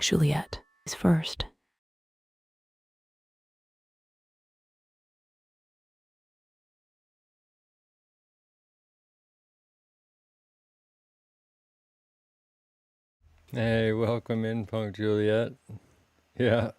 Juliet is first. Hey, welcome in, Punk Juliet. Yeah.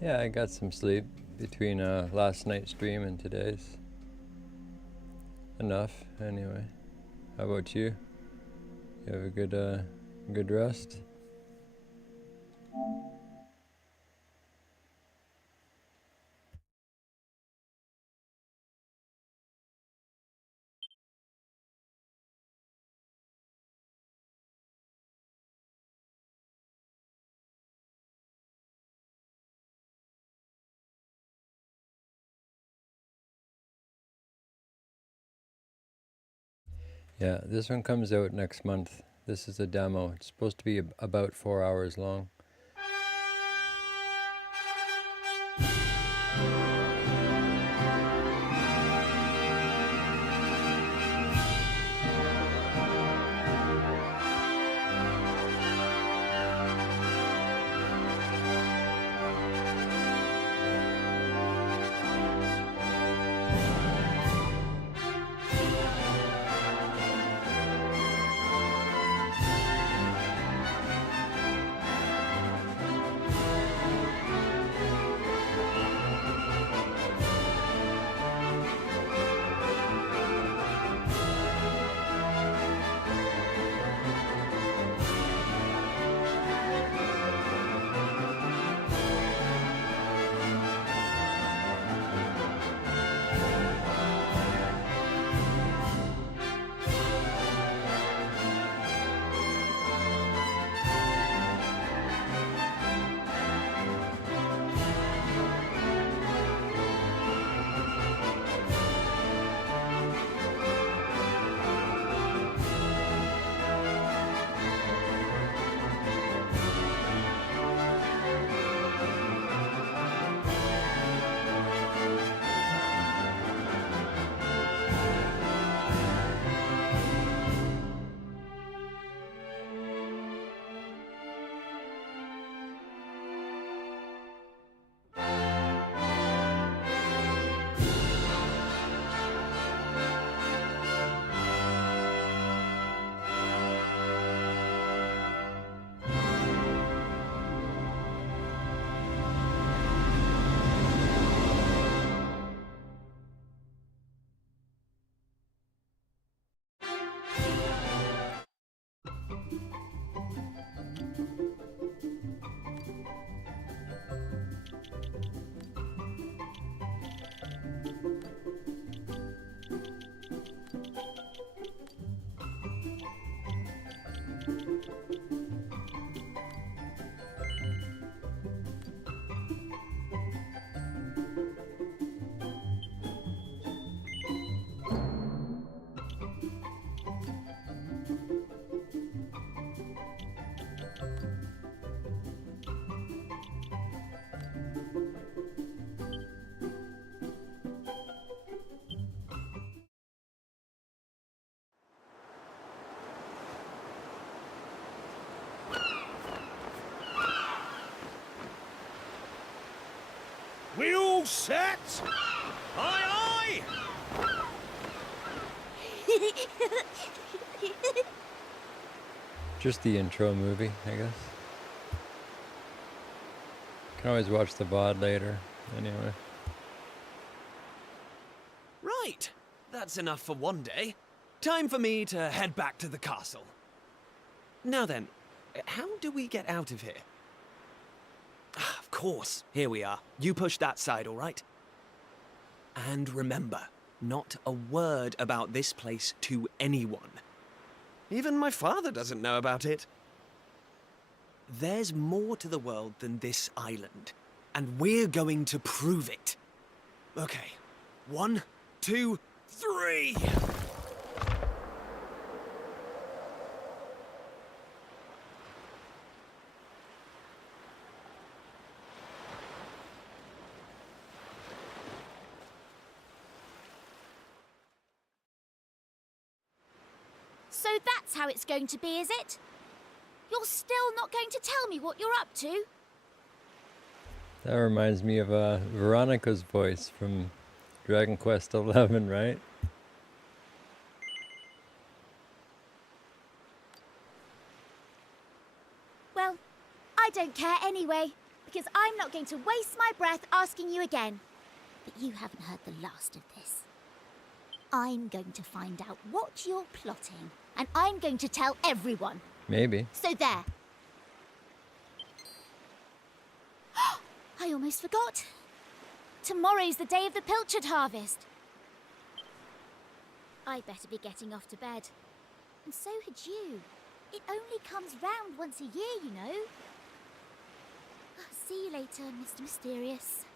Yeah, I got some sleep between last night's stream and today's. Enough, anyway. How about you? You have a good rest? Yeah, this one comes out next month. This is a demo. It's supposed to be about 4 hours long. set! Aye, aye! Just the intro movie, I guess. Can always watch the VOD later, anyway. Right, that's enough for one day. Time for me to head back to the castle. Now then, how do we get out of here? Ah, of course, here we are. You push that side, all right? And remember, not a word about this place to anyone. Even my father doesn't know about it. There's more to the world than this island, and we're going to prove it. Okay, 1, 2, 3! So that's how it's going to be, is it? You're still not going to tell me what you're up to? That reminds me of Veronica's voice from Dragon Quest XI, right? Well, I don't care anyway, because I'm not going to waste my breath asking you again. But you haven't heard the last of this. I'm going to find out what you're plotting, and I'm going to tell everyone. Maybe. So there. I almost forgot. Tomorrow's the day of the pilchard harvest. I'd better be getting off to bed. And so had you. It only comes round once a year, you know. See you later, Mr. Mysterious.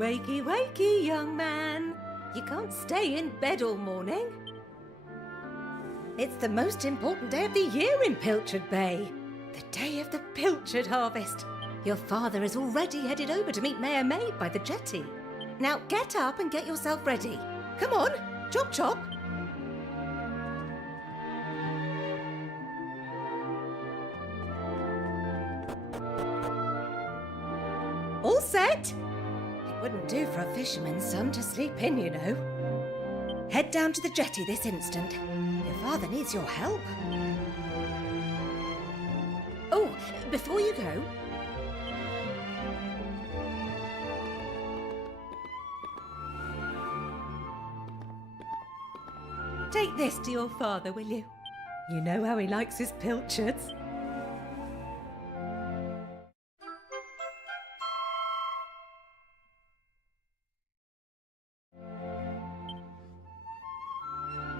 Wakey, wakey, young man. You can't stay in bed all morning. It's the most important day of the year in Pilchard Bay. The day of the pilchard harvest. Your father is already headed over to meet Mayor Maid by the jetty. Now get up and get yourself ready. Come on, chop chop. All set? It wouldn't do for a fisherman's son to sleep in, you know. Head down to the jetty this instant. Your father needs your help. Oh, before you go... Take this to your father, will you? You know how he likes his pilchards.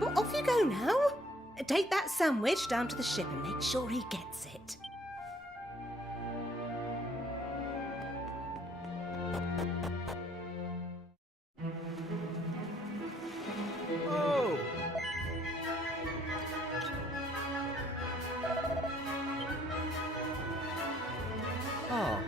Well, off you go now. Take that sandwich down to the ship and make sure he gets it. Oh! Oh.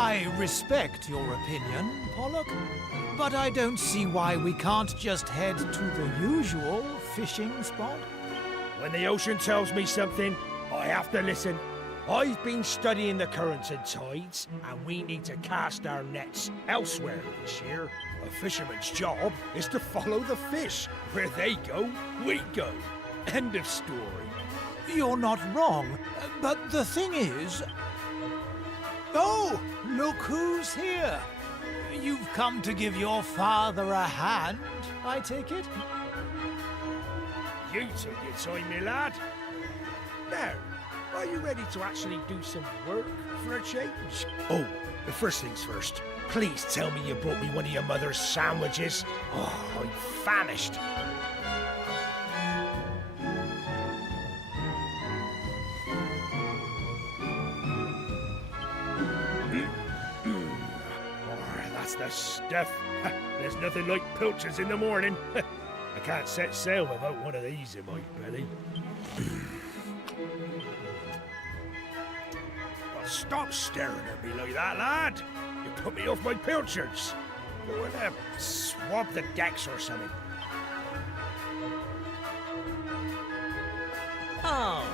I respect your opinion, Pollock, but I don't see why we can't just head to the usual fishing spot. When the ocean tells me something, I have to listen. I've been studying the currents and tides, and we need to cast our nets elsewhere this year. A fisherman's job is to follow the fish. Where they go, we go. End of story. You're not wrong, but the thing is... Oh, look who's here. You've come to give your father a hand, I take it? You took your time, my lad. Now, are you ready to actually do some work for a change? Oh, the first things first. Please tell me you brought me one of your mother's sandwiches. Oh, I'm famished. That's the stuff. There's nothing like pilchards in the morning. I can't set sail without one of these in my belly. Oh, stop staring at me like that, lad. You put me off my pilchards. Go in there, swab the decks or something. Oh.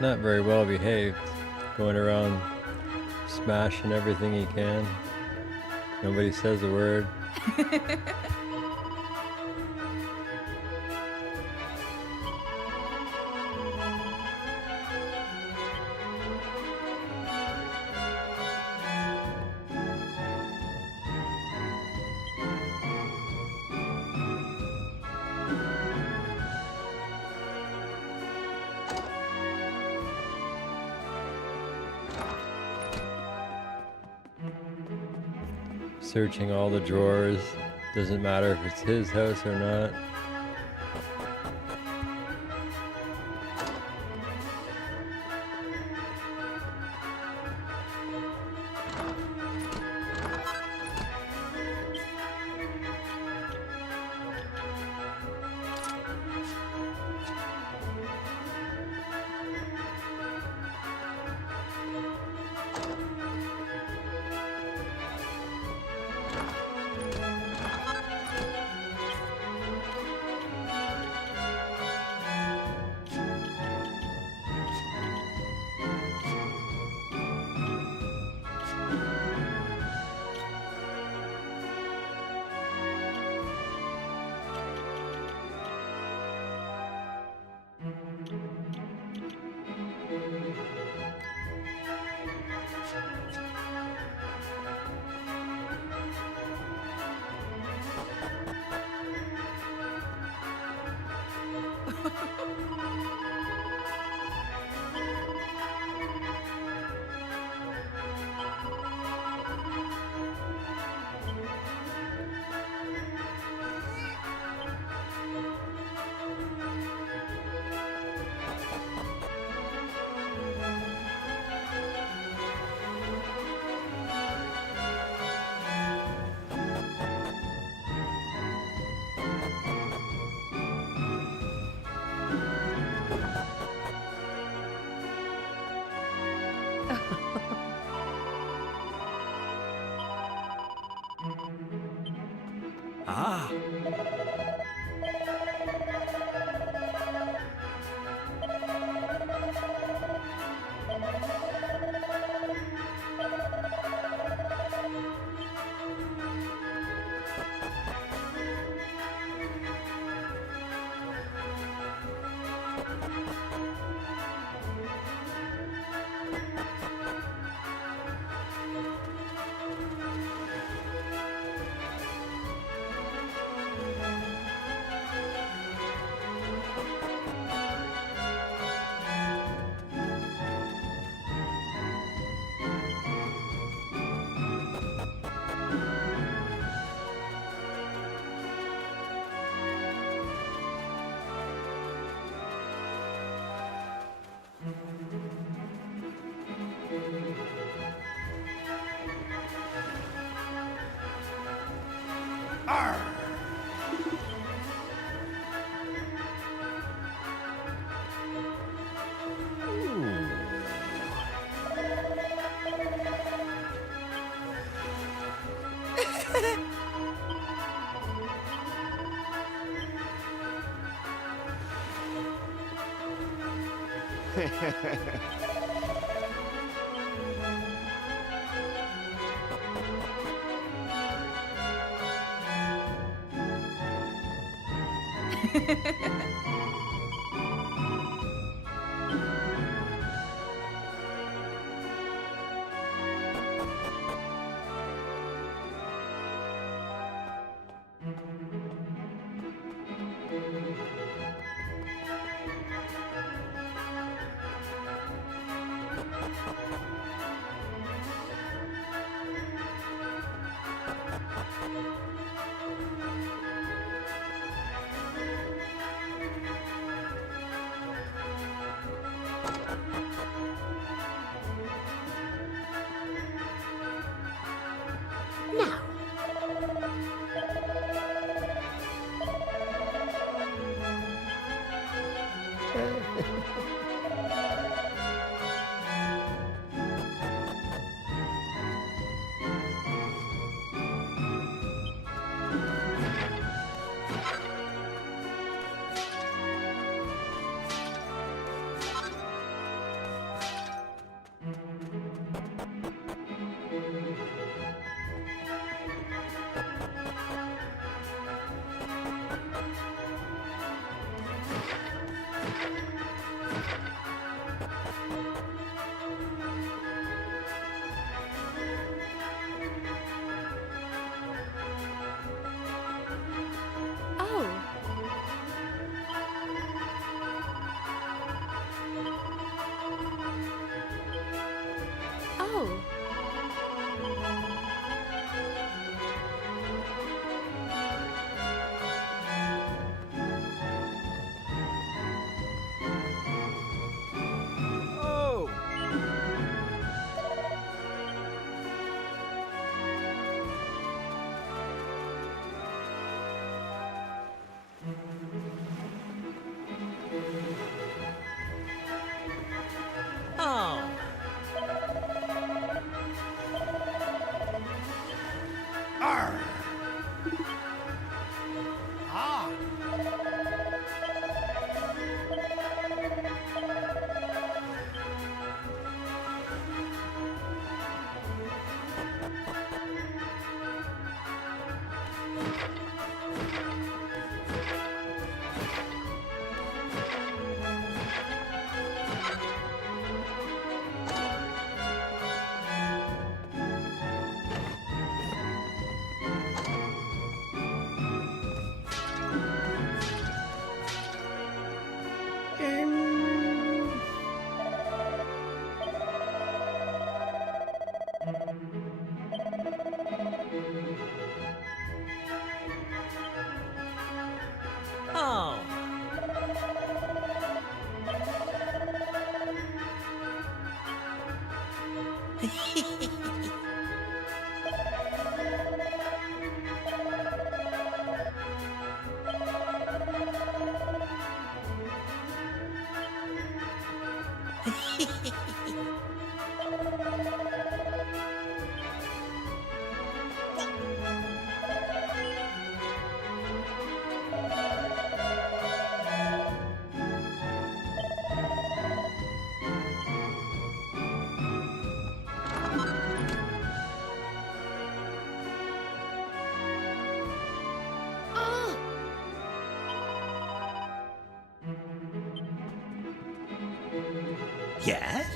not very well behaved, going around smashing everything he can. Nobody says a word. Searching all the drawers. Doesn't matter if it's his house or not. Ah. Yes?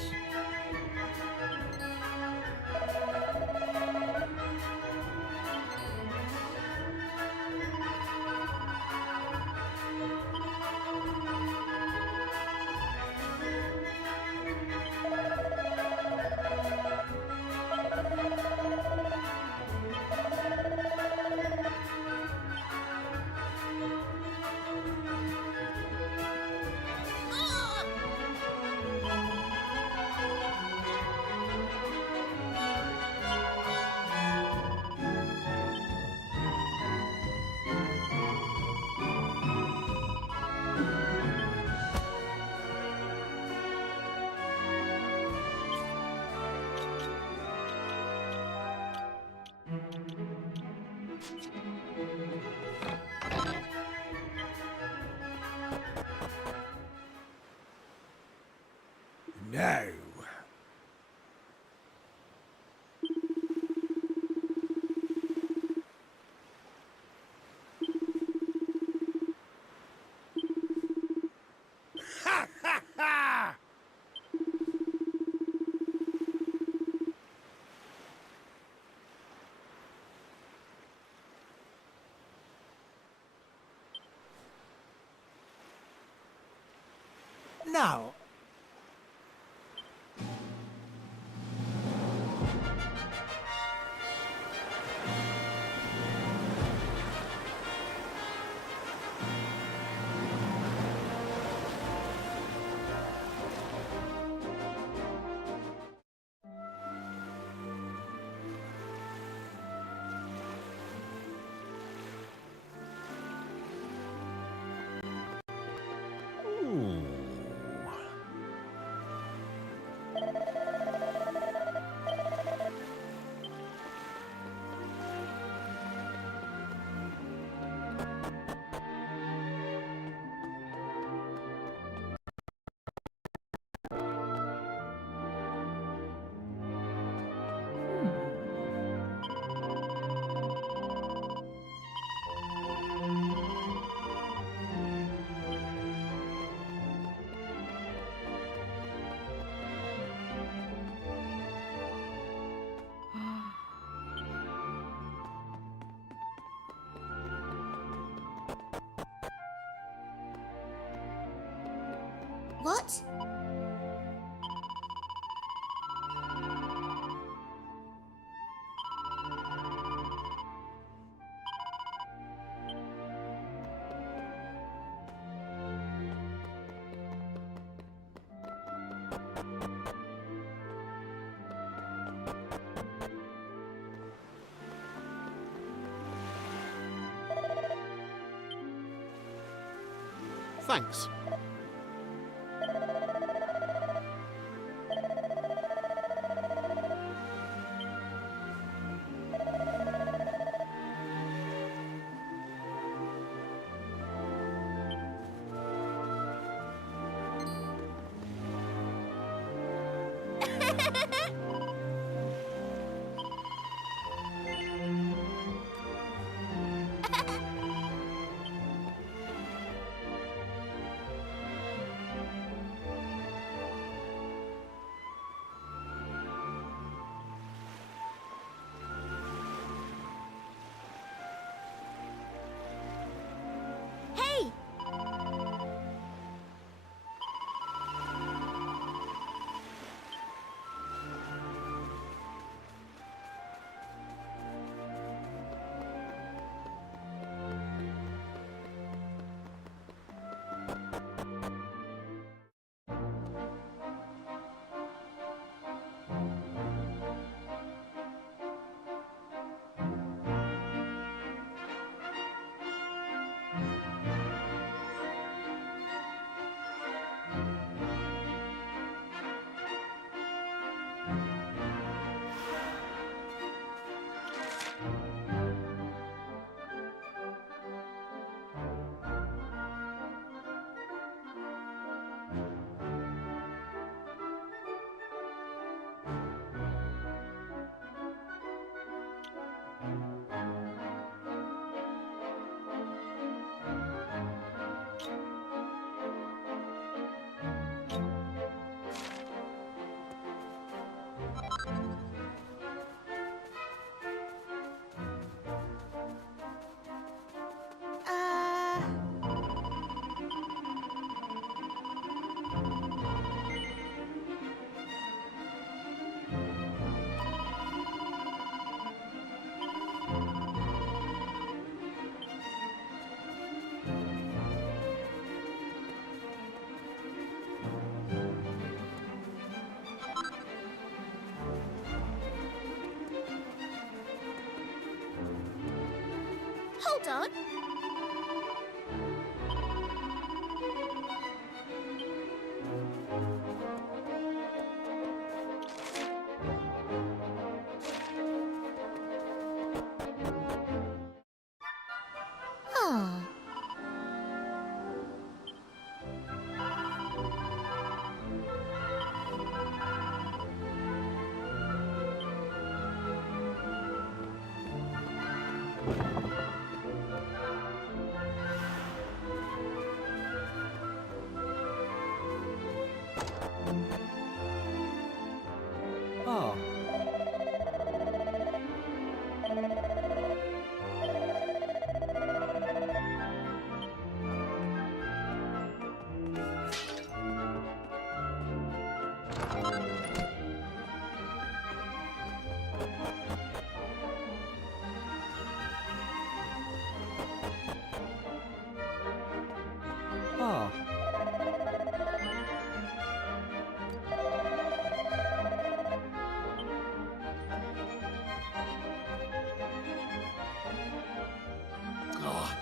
Now. Ha ha ha! Now, What? Thanks. Hey! hold on. Ah. Oh. Oh.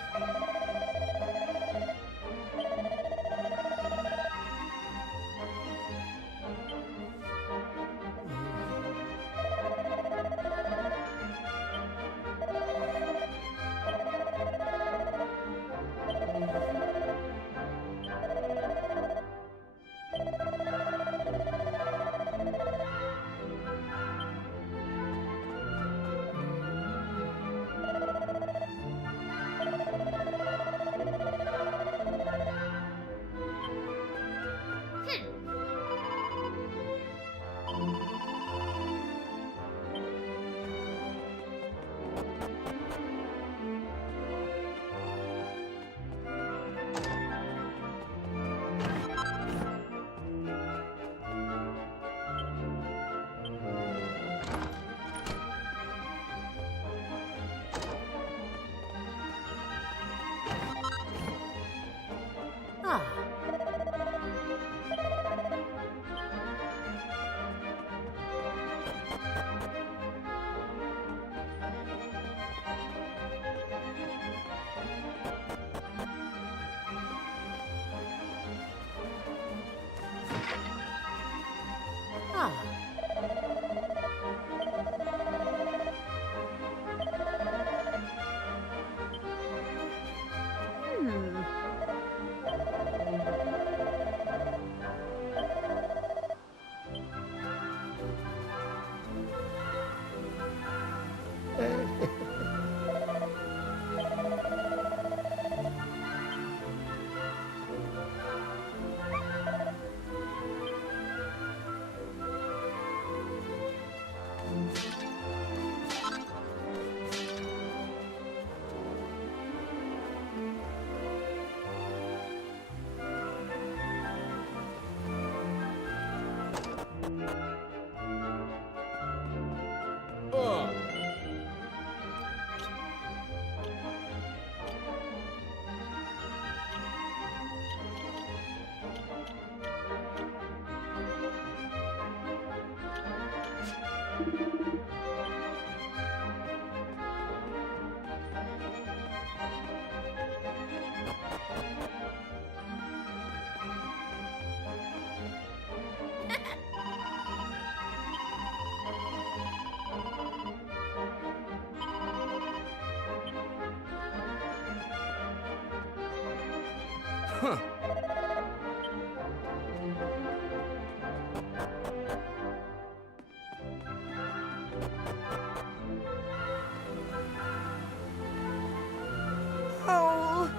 Ah. Ah. Hmm. Huh. Oh.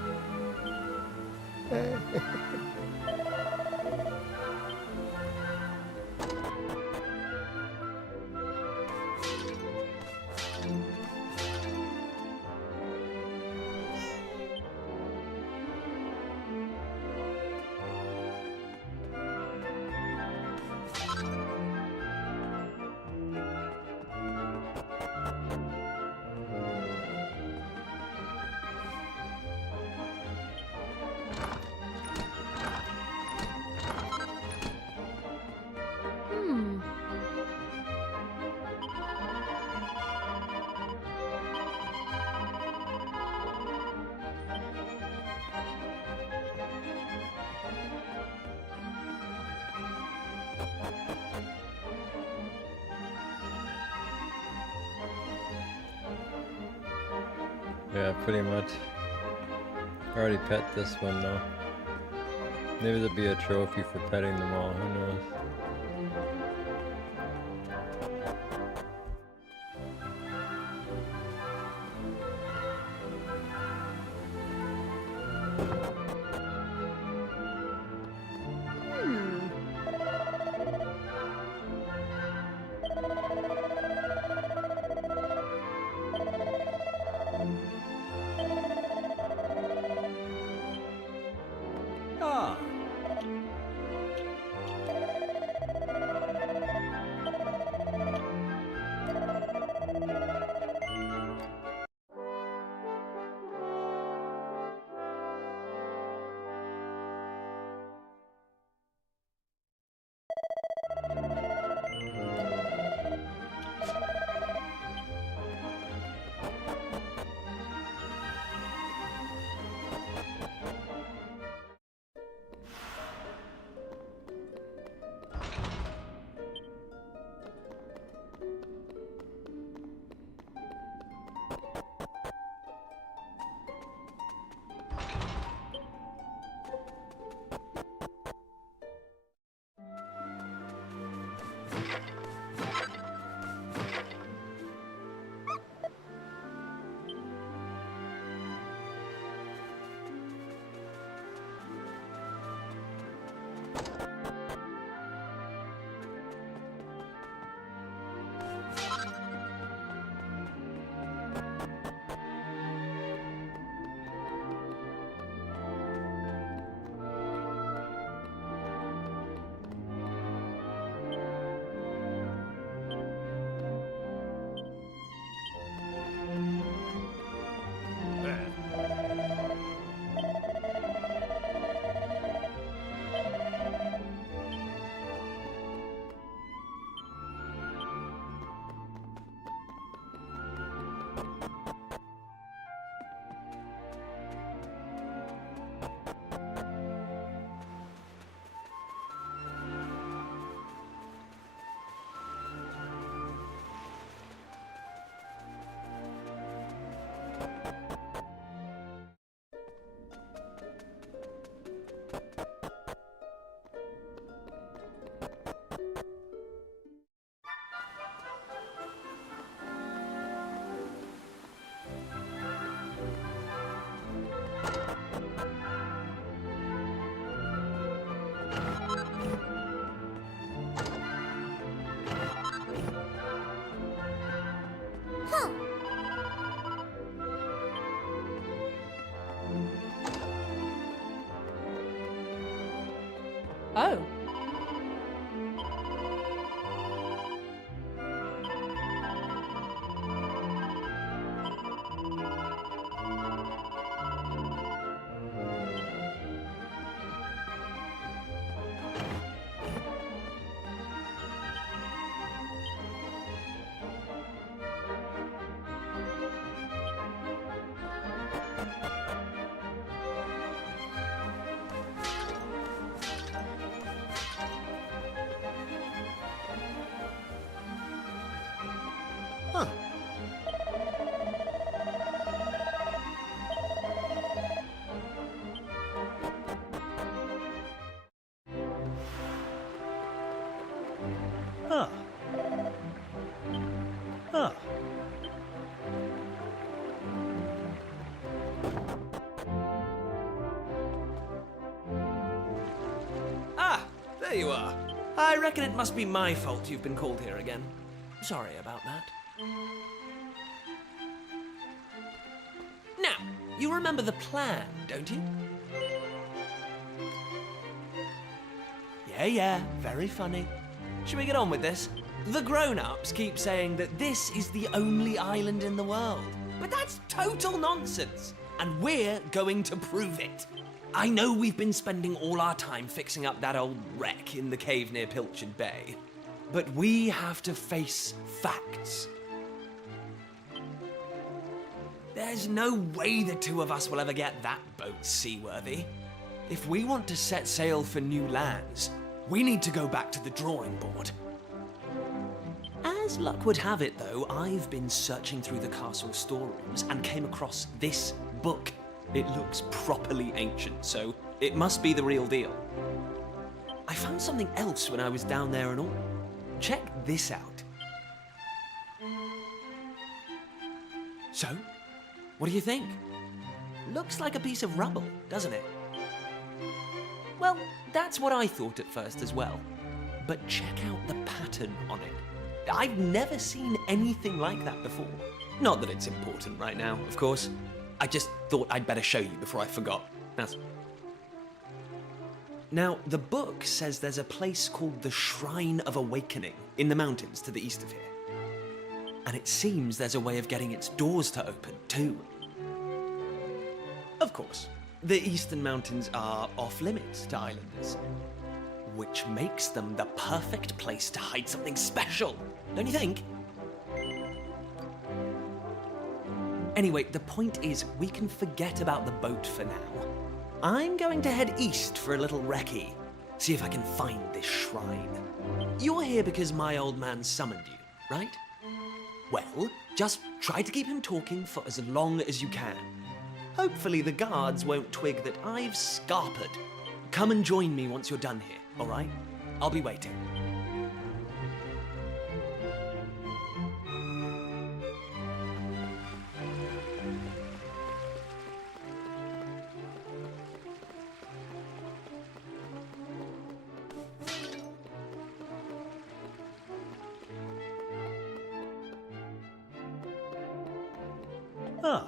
Yeah, pretty much. I already pet this one though. Maybe there'll be a trophy for petting them all, who knows. Ah. Oh. Huh. Huh. Huh. Ah, there you are. I reckon it must be my fault you've been called here again. Sorry about that. Now, you remember the plan, don't you? Yeah, very funny. Should we get on with this? The grown-ups keep saying that this is the only island in the world. But that's total nonsense. And we're going to prove it. I know we've been spending all our time fixing up that old wreck in the cave near Pilchard Bay. But we have to face facts. There's no way the two of us will ever get that boat seaworthy. If we want to set sail for new lands, We need to go back to the drawing board. As luck would have it, though, I've been searching through the castle storerooms and came across this book. It looks properly ancient, so it must be the real deal. I found something else when I was down there and all. Check this out. So, what do you think? Looks like a piece of rubble, doesn't it? Well, that's what I thought at first as well. But check out the pattern on it. I've never seen anything like that before. Not that it's important right now, of course. I just thought I'd better show you before I forgot. Now, the book says there's a place called the Shrine of Awakening in the mountains to the east of here. And it seems there's a way of getting its doors to open, too. Of course, the eastern mountains are off-limits to islanders, which makes them the perfect place to hide something special, don't you think? Anyway, the point is, we can forget about the boat for now. I'm going to head east for a little recce, see if I can find this shrine. You're here because my old man summoned you, right? Well, just try to keep him talking for as long as you can. Hopefully the guards won't twig that I've scarpered. Come and join me once you're done here, all right? I'll be waiting. Ah.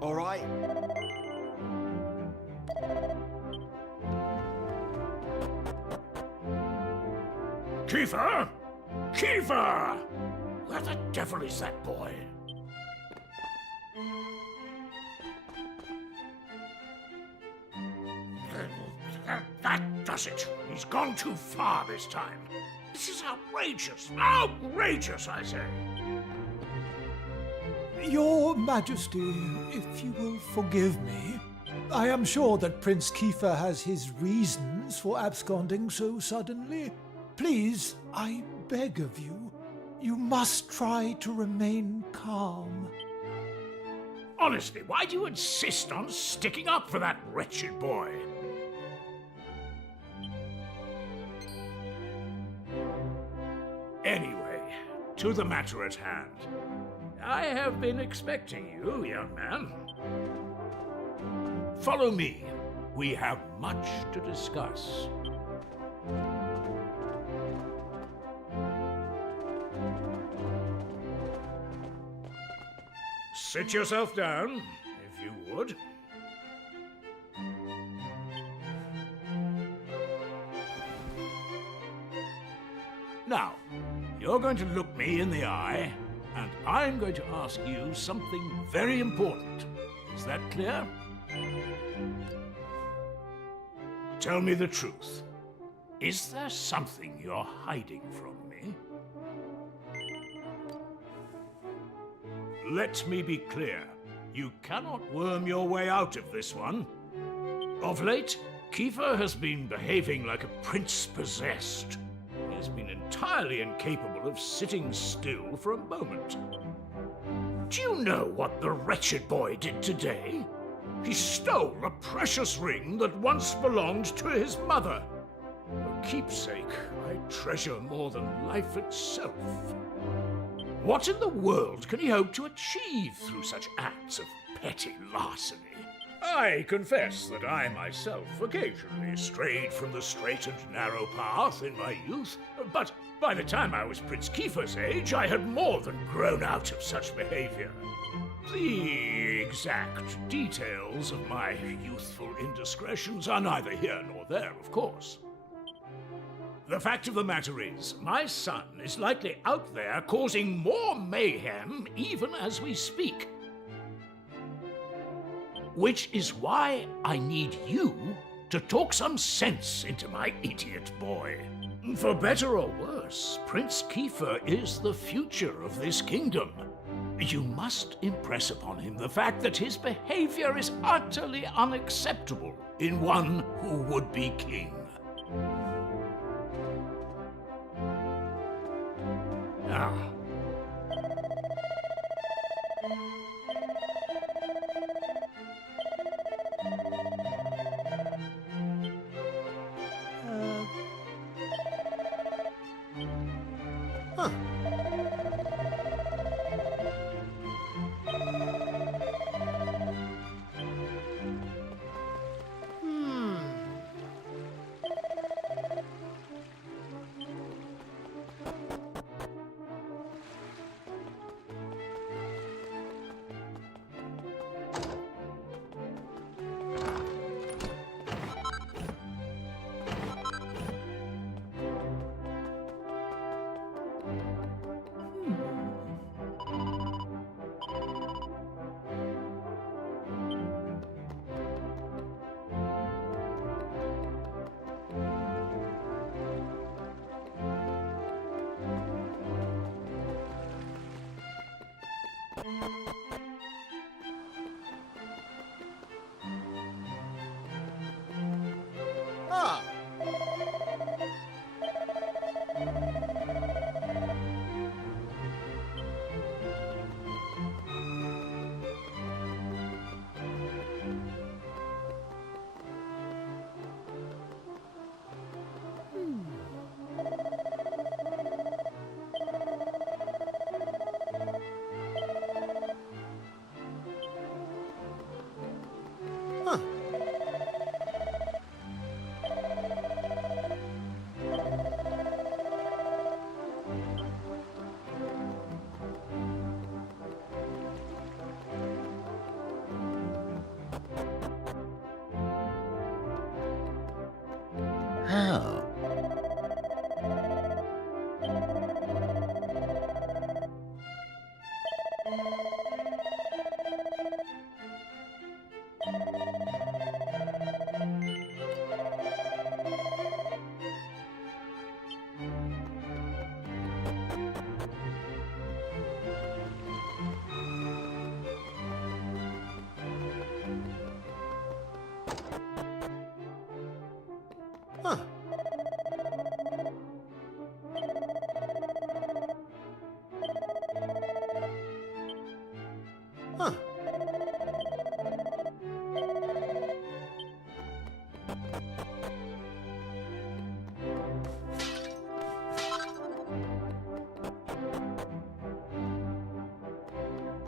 All right. Kiefer! Kiefer! Where the devil is that boy? That does it. He's gone too far this time. This is outrageous. Outrageous, I say. Your Majesty, if you will forgive me, I am sure that Prince Kiefer has his reasons for absconding so suddenly. Please, I beg of you, you must try to remain calm. Honestly, why do you insist on sticking up for that wretched boy? Anyway, to the matter at hand. I have been expecting you, young man. Follow me. We have much to discuss. Sit yourself down, if you would. Now, you're going to look me in the eye, and I'm going to ask you something very important. Is that clear? Tell me the truth. Is there something you're hiding from me? Let me be clear. You cannot worm your way out of this one. Of late, Kiefer has been behaving like a prince possessed. He has been entirely incapable of sitting still for a moment. Do you know what the wretched boy did today? He stole a precious ring that once belonged to his mother. A keepsake I treasure more than life itself. What in the world can he hope to achieve through such acts of petty larceny? I confess that I myself occasionally strayed from the straight and narrow path in my youth, but by the time I was Prince Kiefer's age, I had more than grown out of such behavior. The exact details of my youthful indiscretions are neither here nor there, of course. The fact of the matter is, my son is likely out there causing more mayhem even as we speak. Which is why I need you to talk some sense into my idiot boy. For better or worse, course, Prince Kiefer is the future of this kingdom. You must impress upon him the fact that his behavior is utterly unacceptable in one who would be king. Ah. Huh. Ah. Huh. How? Huh. Huh.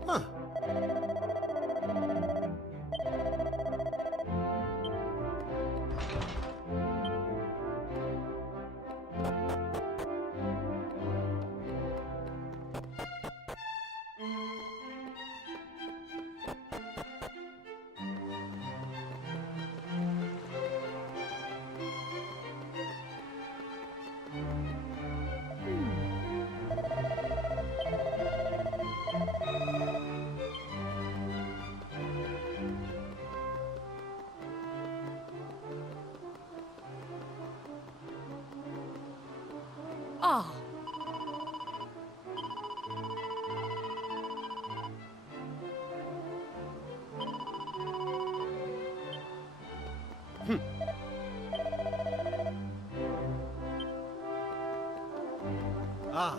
Huh. Ah. Ah.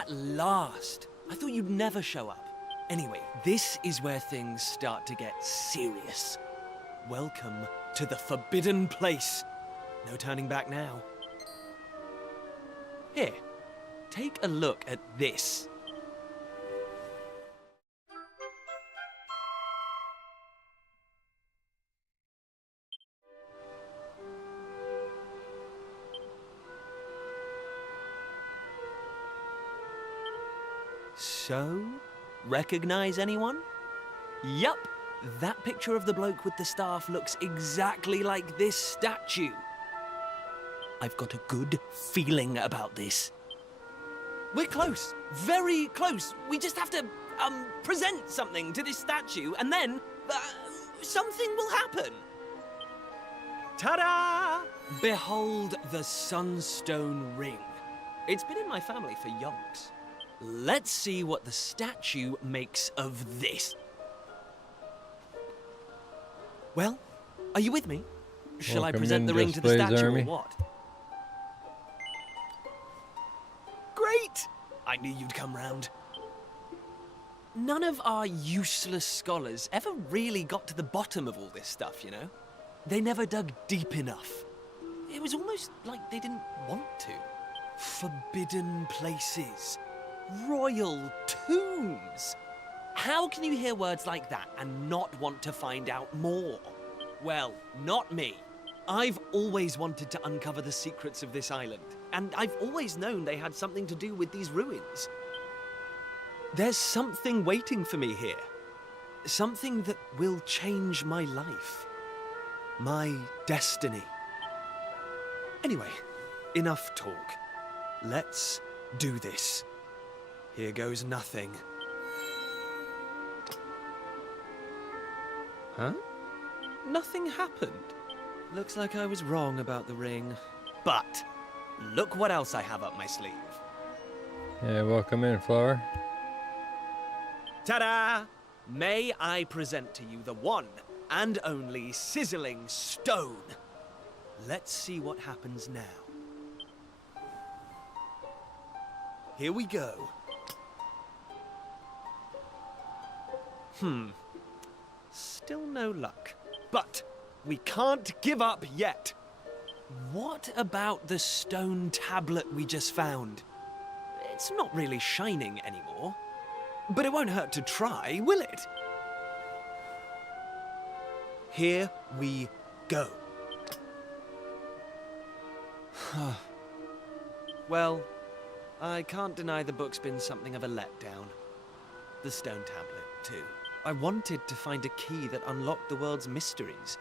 At last! I thought you'd never show up. Anyway, this is where things start to get serious. Welcome to the forbidden place. No turning back now. Here, take a look at this. So, recognize anyone? Yup, that picture of the bloke with the staff looks exactly like this statue. I've got a good feeling about this. We're close, very close. We just have to, present something to this statue and then, something will happen. Ta-da! Behold the Sunstone Ring. It's been in my family for yonks. Let's see what the statue makes of this. Well, are you with me? Shall I present the ring to the statue or what? Great! I knew you'd come round. None of our useless scholars ever really got to the bottom of all this stuff, you know? They never dug deep enough. It was almost like they didn't want to. Forbidden places. Royal tombs. How can you hear words like that and not want to find out more? Well, not me. I've always wanted to uncover the secrets of this island, and I've always known they had something to do with these ruins. There's something waiting for me here. Something that will change my life. My destiny. Anyway, enough talk. Let's do this. Here goes nothing. Huh? Nothing happened. Looks like I was wrong about the ring. But look what else I have up my sleeve. Yeah, welcome in, Flower. Ta-da! May I present to you the one and only sizzling stone. Let's see what happens now. Here we go. Still no luck. But we can't give up yet. What about the stone tablet we just found? It's not really shining anymore. But it won't hurt to try, will it? Here we go. Well, I can't deny the book's been something of a letdown. The stone tablet, too. I wanted to find a key that unlocked the world's mysteries,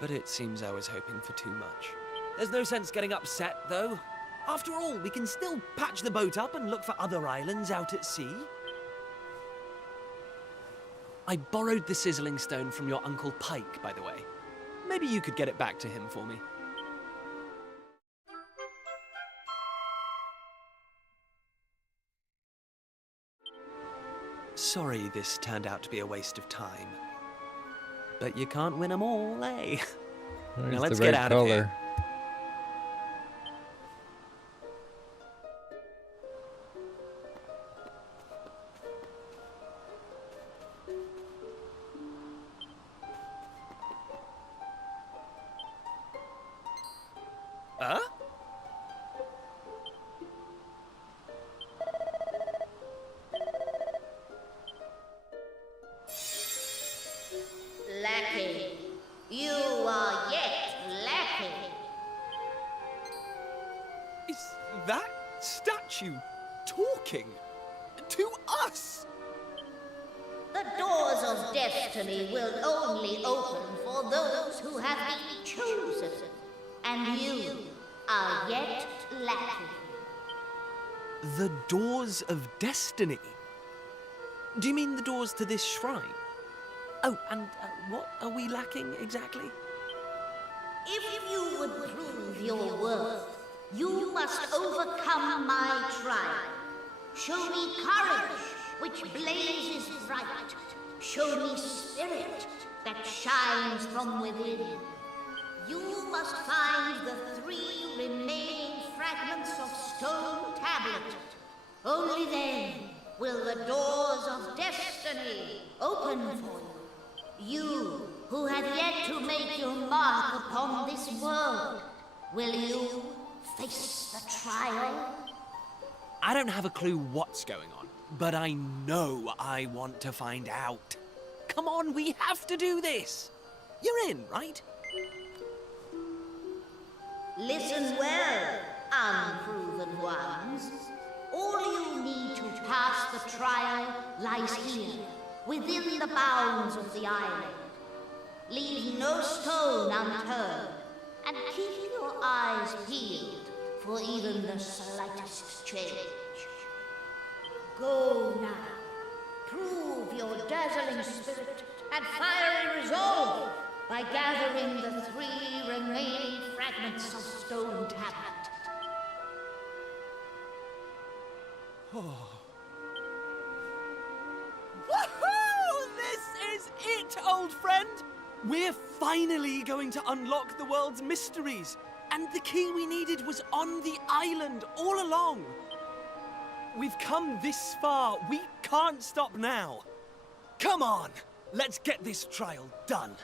but it seems I was hoping for too much. There's no sense getting upset, though. After all, we can still patch the boat up and look for other islands out at sea. I borrowed the sizzling stone from your Uncle Pike, by the way. Maybe you could get it back to him for me. Sorry this turned out to be a waste of time. But you can't win them all, eh? Now let's get out of here. Huh? Lacking. You are yet lacking. Is that statue talking to us? The doors of destiny will only open for those who have been chosen. And you are yet lacking. The doors of destiny? Do you mean the doors to this shrine? Oh, and what are we lacking exactly? If you would prove your worth, you must overcome my trial. Show me courage, which blazes bright. Show me spirit that shines from within. You must find the 3 remaining fragments of stone tablet. Only then will the doors of destiny open for you. You who have yet to make your mark upon this world, will you face the trial? I don't have a clue what's going on, but I know I want to find out. Come on, we have to do this. You're in, right? Listen well, unproven ones. All you need to pass the trial lies here, within the bounds of the island. Leave no stone unturned, and keep your eyes peeled for even the slightest change. Go now. Prove your dazzling spirit and fiery resolve by gathering the 3 remaining fragments of stone tablet. Woohoo! This is it, old friend! We're finally going to unlock the world's mysteries, and the key we needed was on the island all along. We've come this far. We can't stop now. Come on, let's get this trial done.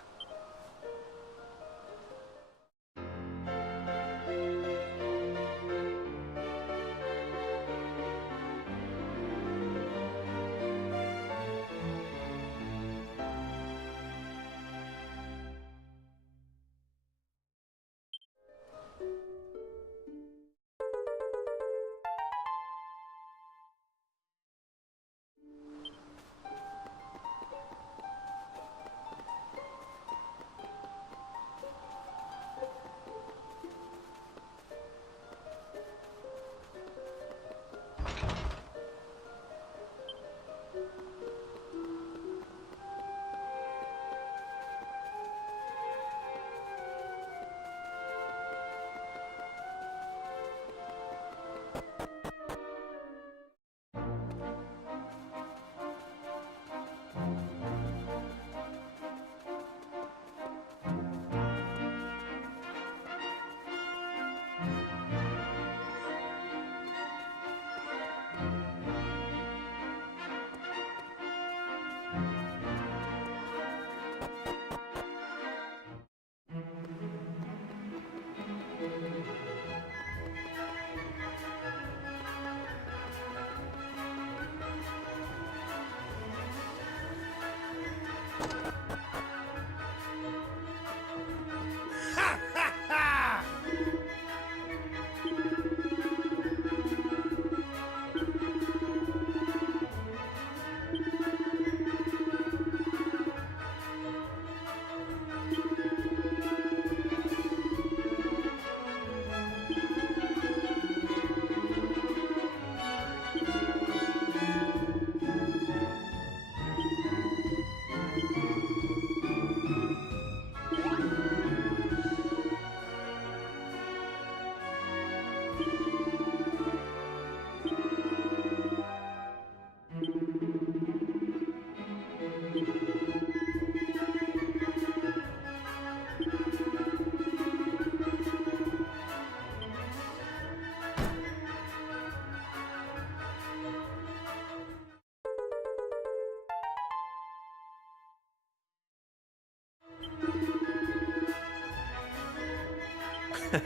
The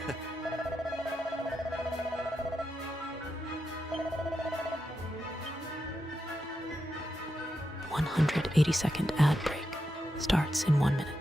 180-second ad break starts in 1 minute.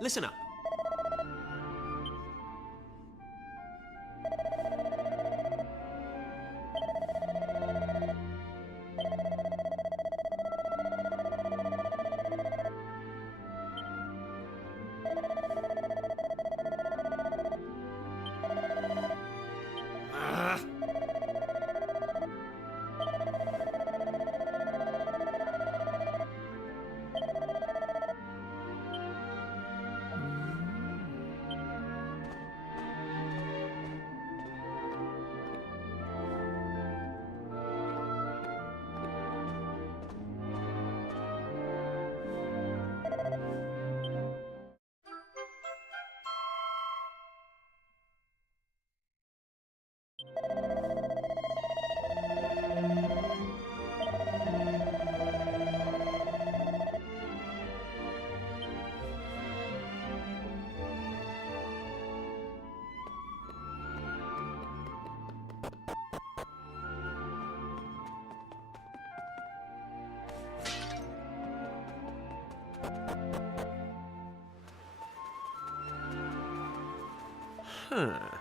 Listen up. Huh.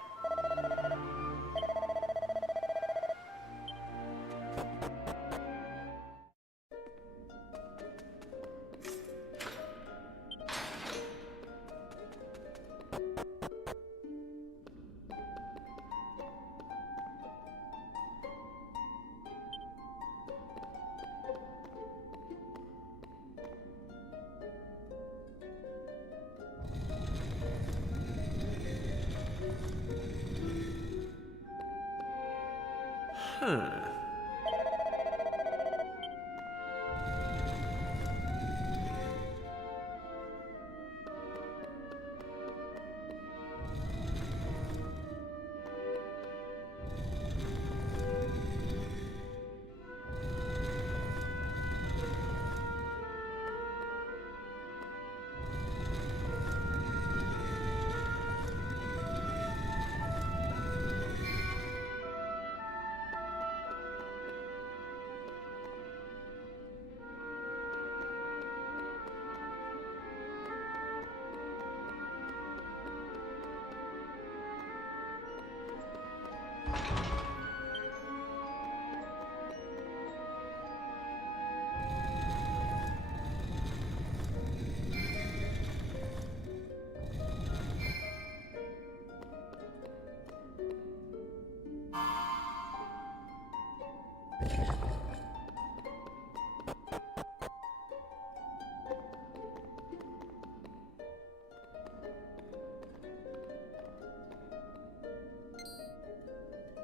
Huh.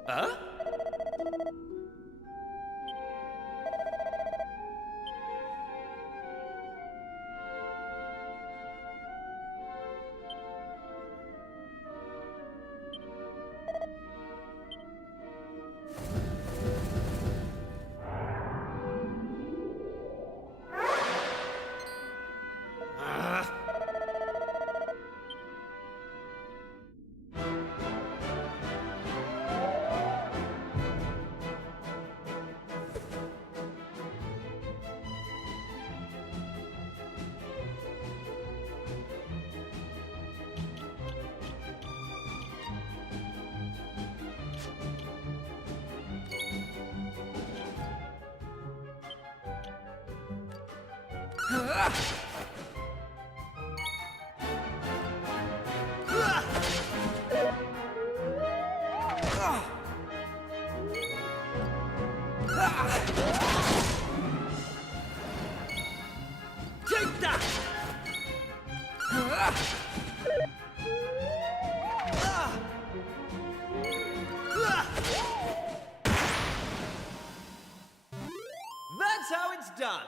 Huh? Take that! That's how it's done.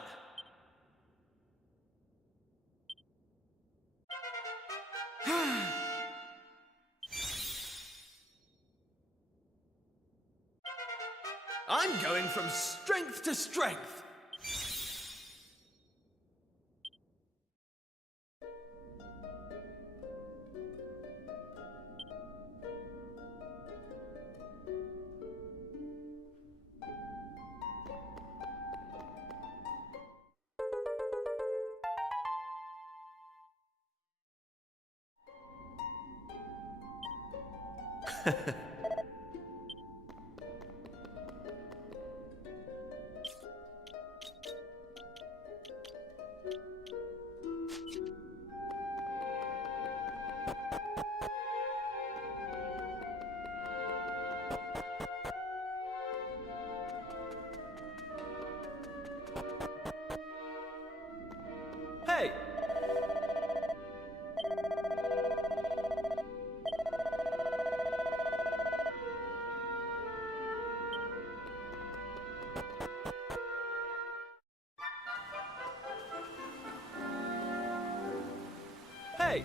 I'm going from strength to strength. Hey! Hey!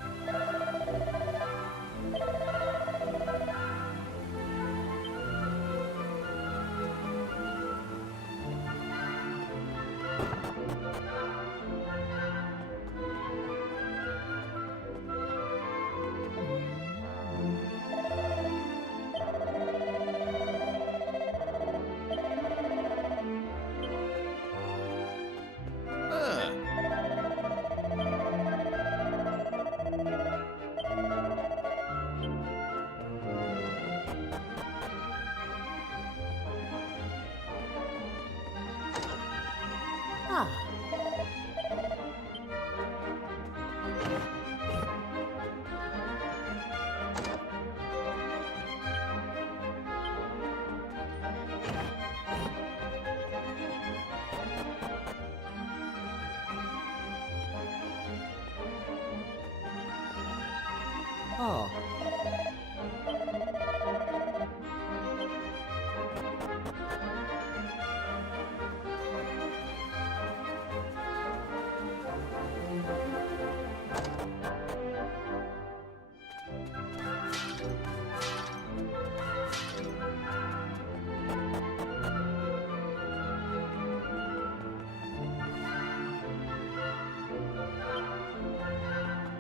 Ah. Oh.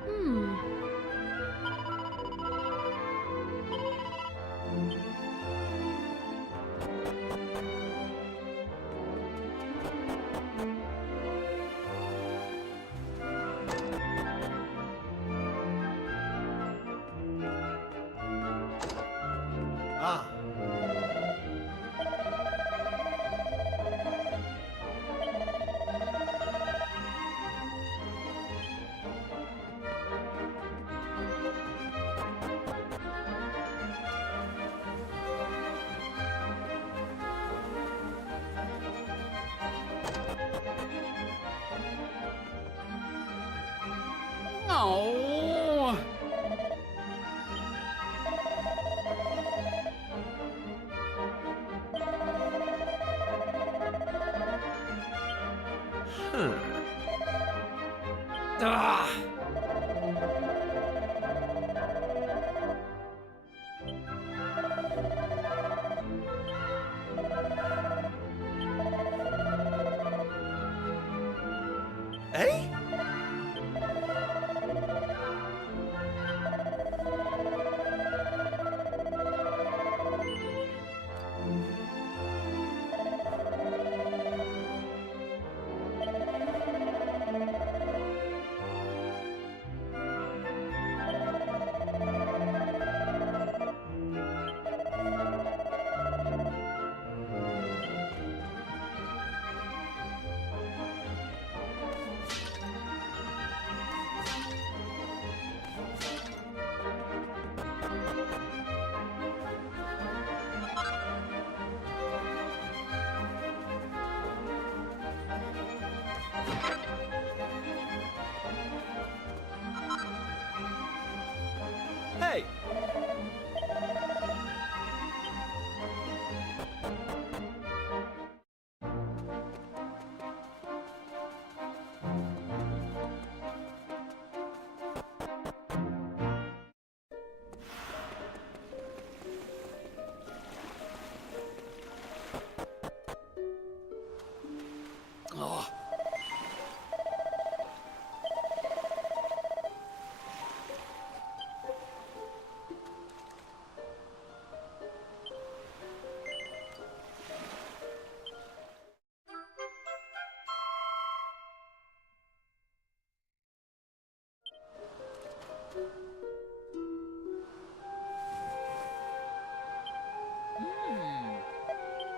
Hmm. Ah. Oh. Ah! Eh?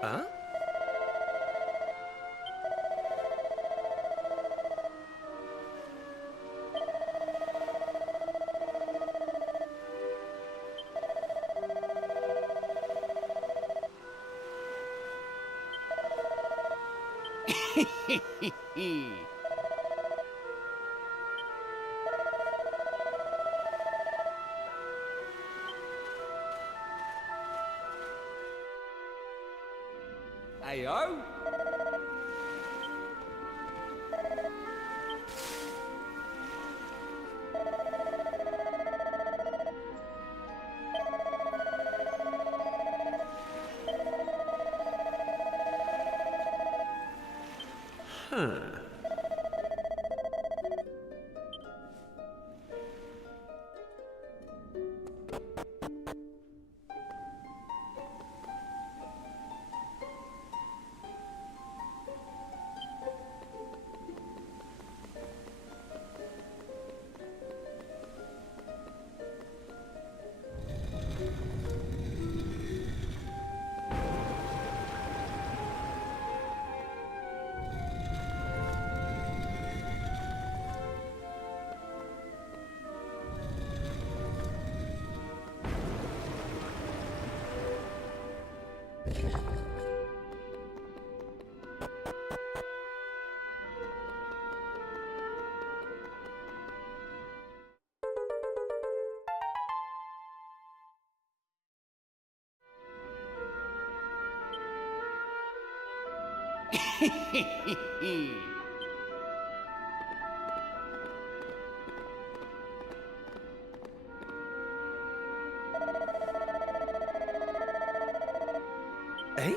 Huh? Ayo? Huh. Eh?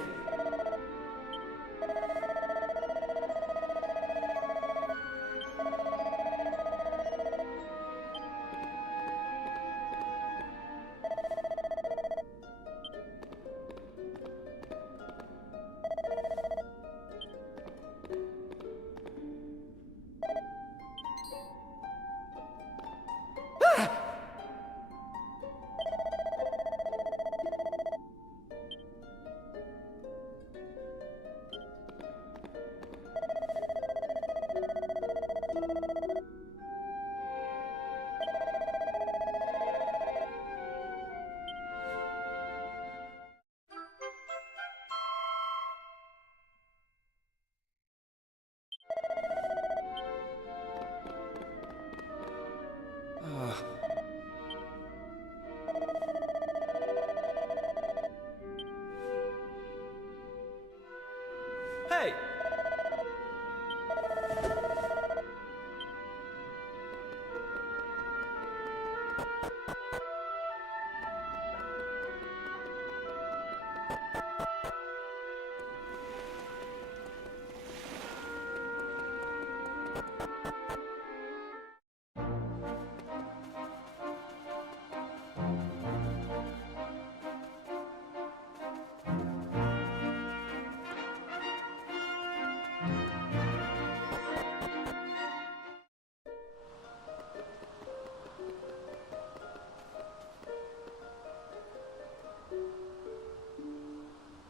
Hey!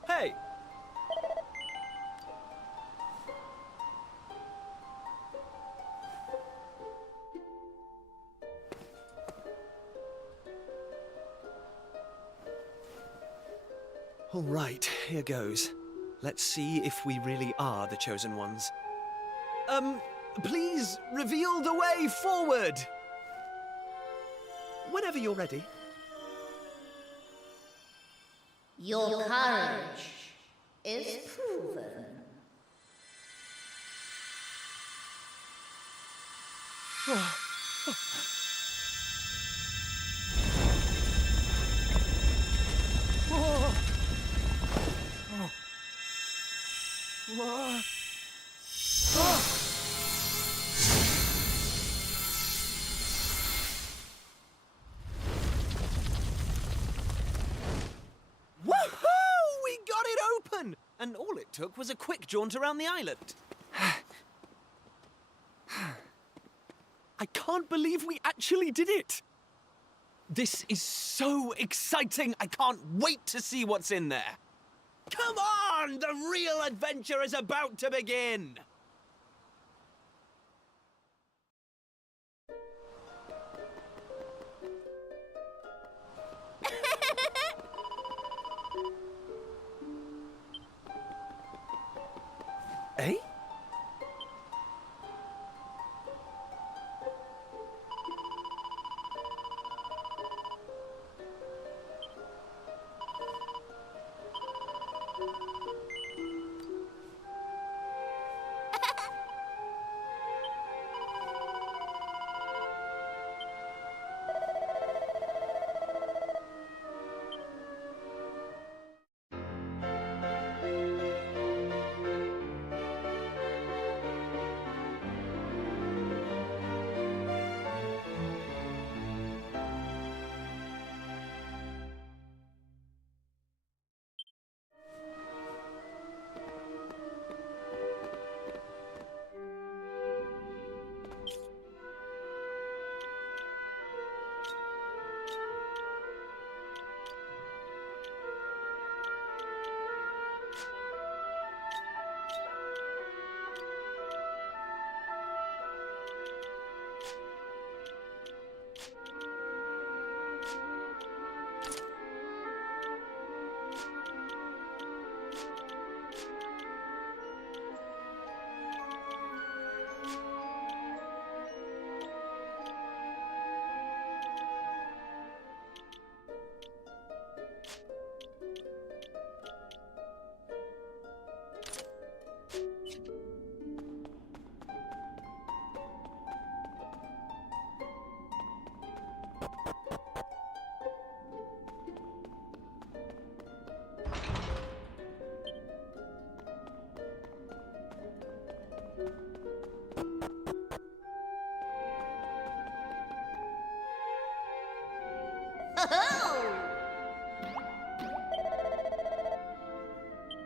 Hey! All right, here goes. Let's see if we really are the chosen ones. Please reveal the way forward! Whenever you're ready. Your courage is proven. And all it took was a quick jaunt around the island. I can't believe we actually did it! This is so exciting! I can't wait to see what's in there! Come on! The real adventure is about to begin! Eh?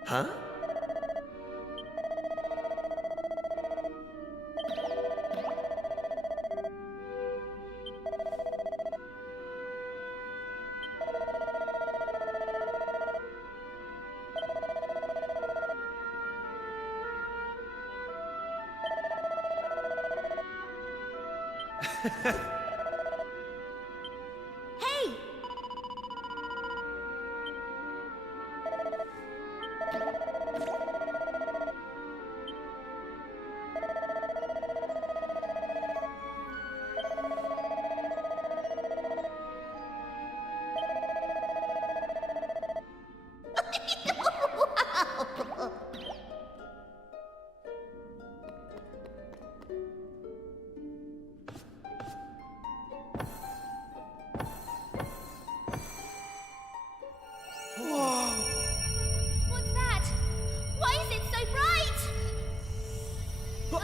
Huh? Hey! What's that? Why is it so bright? Ow.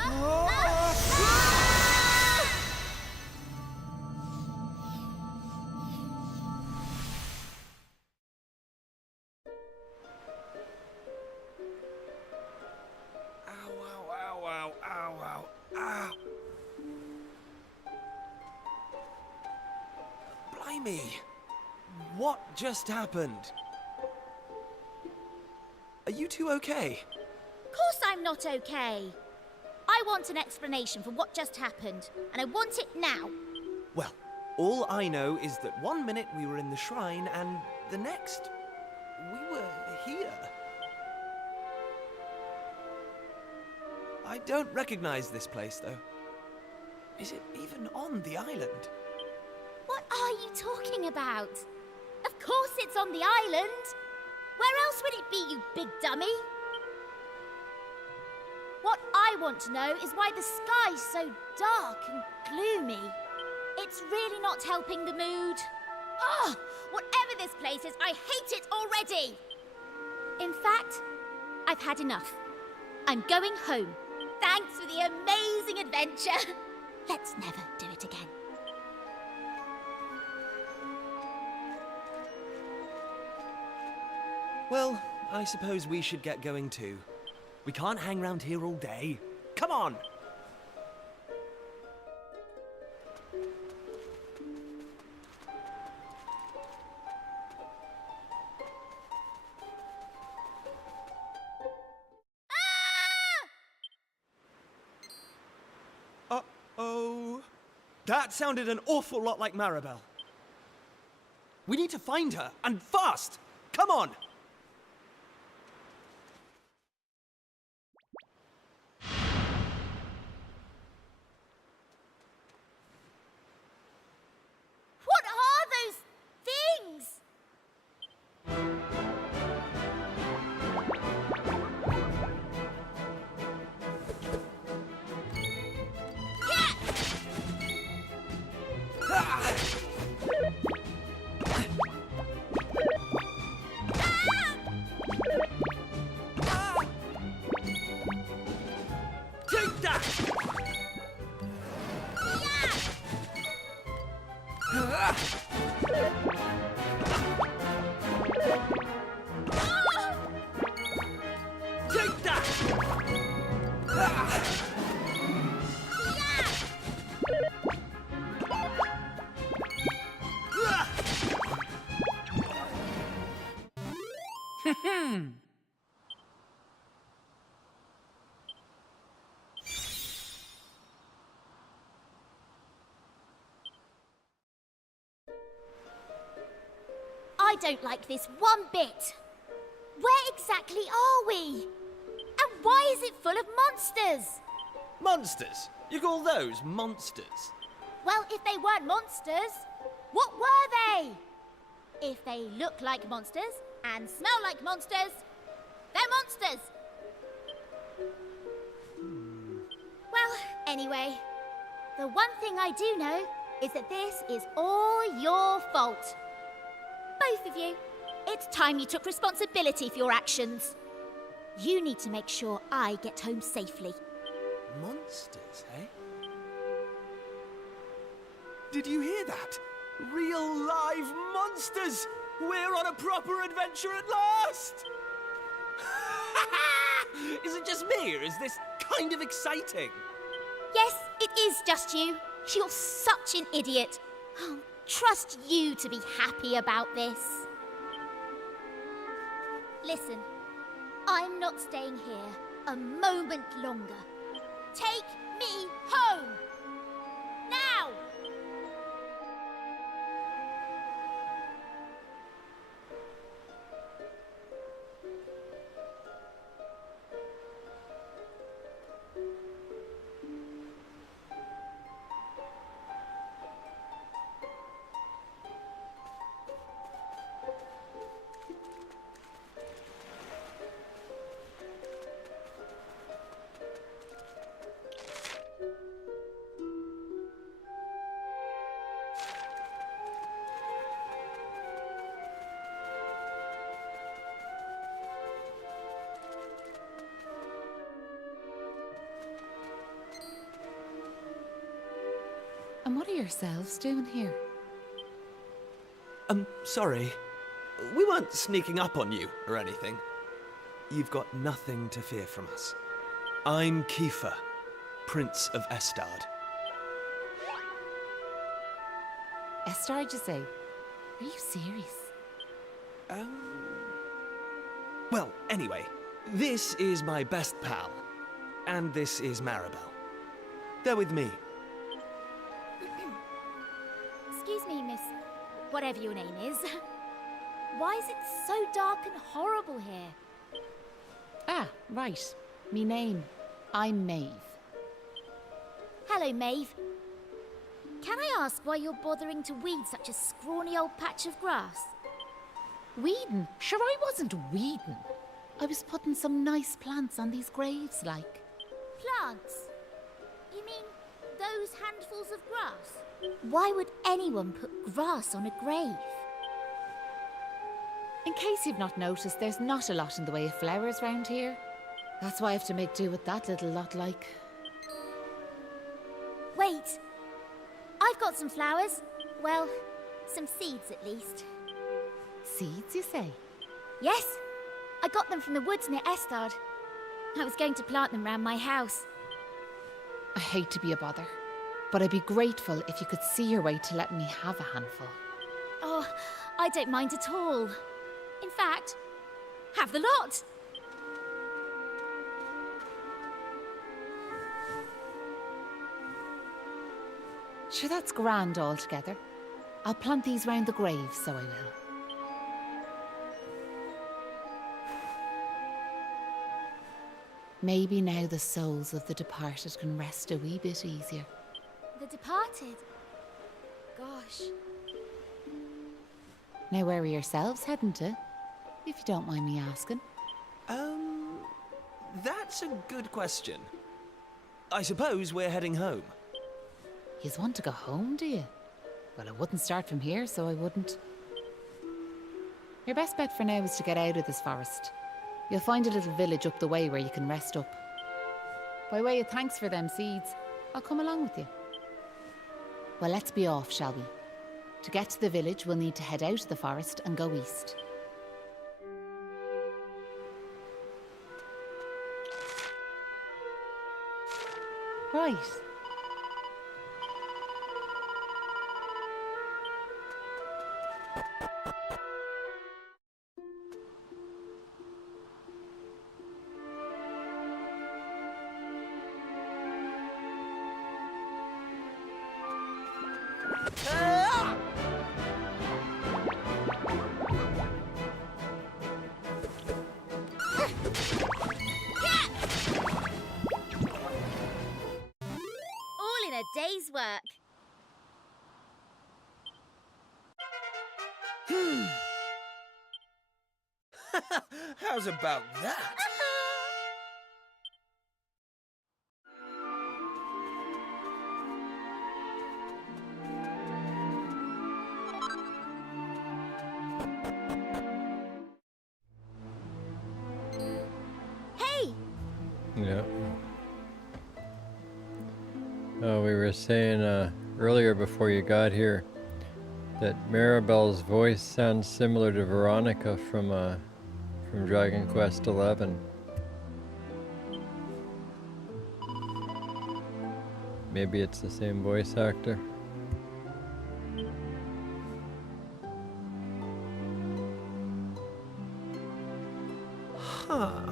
Blimey! What just happened? Are you two okay? Of course I'm not okay. I want an explanation for what just happened, and I want it now. Well, all I know is that 1 minute we were in the shrine and the next we were here. I don't recognize this place, though. Is it even on the island? What are you talking about? Of course it's on the island. Where else would it be, you big dummy? What I want to know is why the sky's so dark and gloomy. It's really not helping the mood. Ugh! Whatever this place is, I hate it already! In fact, I've had enough. I'm going home. Thanks for the amazing adventure. Let's never do it again. Well, I suppose we should get going too. We can't hang around here all day. Come on! That sounded an awful lot like Maribel. We need to find her, and fast! Come on! What are those things? Take that! Take that! I don't like this one bit. Where exactly are we? And why is it full of monsters? Monsters? You call those monsters? Well, if they weren't monsters, what were they? If they look like monsters and smell like monsters, they're monsters. Well, anyway, the one thing I do know is that this is all your fault. Both of you. It's time you took responsibility for your actions. You need to make sure I get home safely. Monsters, eh? Did you hear that? Real live monsters! We're on a proper adventure at last! Is it just me, or is this kind of exciting? Yes, it is just you. You're such an idiot. I'll trust you to be happy about this. Listen, I'm not staying here a moment longer. Take me home! Now! And what are yourselves doing here? Sorry. We weren't sneaking up on you or anything. You've got nothing to fear from us. I'm Kiefer, Prince of Estard. Estard, you say? Are you serious? Well, anyway, this is my best pal, and this is Maribel. They're with me. Excuse me, miss, whatever your name is. Why is it so dark and horrible here? Ah, right. Me name. I'm Maeve. Hello, Maeve. Can I ask why you're bothering to weed such a scrawny old patch of grass? Weeding? Sure, I wasn't weeding. I was putting some nice plants on these graves, like. Plants? You mean those handfuls of grass? Why would anyone put grass on a grave? In case you've not noticed, there's not a lot in the way of flowers round here. That's why I have to make do with that little lot, like. Wait! I've got some flowers. Well, some seeds at least. Seeds, you say? Yes, I got them from the woods near Estard. I was going to plant them round my house. I hate to be a bother, but I'd be grateful if you could see your way to let me have a handful. Oh, I don't mind at all. In fact, have the lot. Sure, that's grand altogether. I'll plant these round the grave, so I will. Maybe now the souls of the departed can rest a wee bit easier. The departed? Gosh. Now where are yourselves heading to? If you don't mind me asking. That's a good question. I suppose we're heading home. Yous want to go home, do you? Well, I wouldn't start from here, so I wouldn't. Your best bet for now is to get out of this forest. You'll find a little village up the way where you can rest up. By way of thanks for them seeds, I'll come along with you. Well, let's be off, shall we? To get to the village, we'll need to head out of the forest and go east. Right. All in a day's work. How's about that? Hey! Yeah. Oh, we were saying earlier before you got here that Maribel's voice sounds similar to Veronica from Dragon Quest XI. Maybe it's the same voice actor. Huh.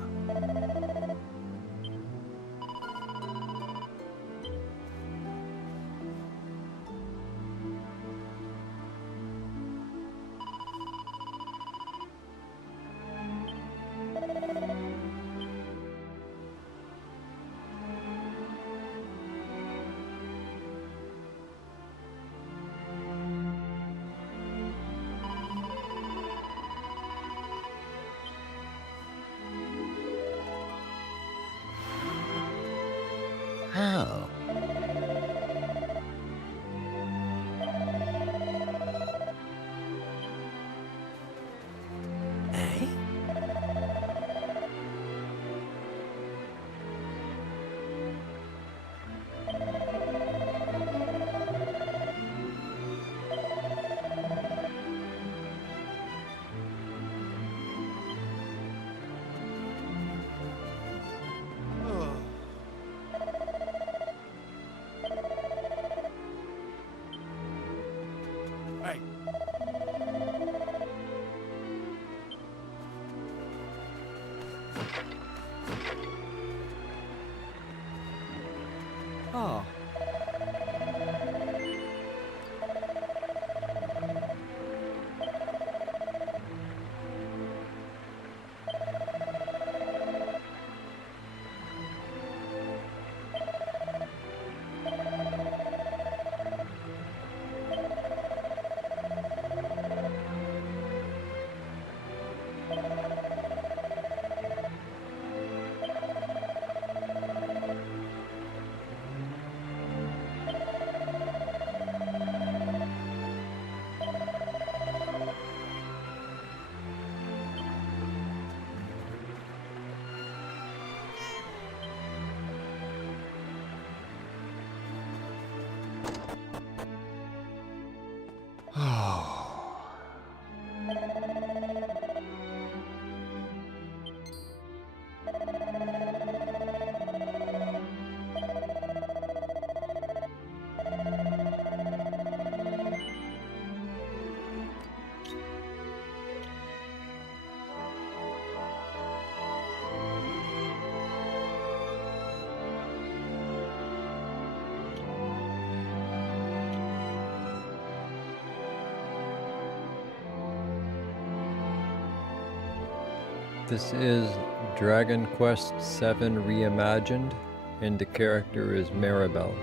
This is Dragon Quest VII Reimagined, and the character is Maribel.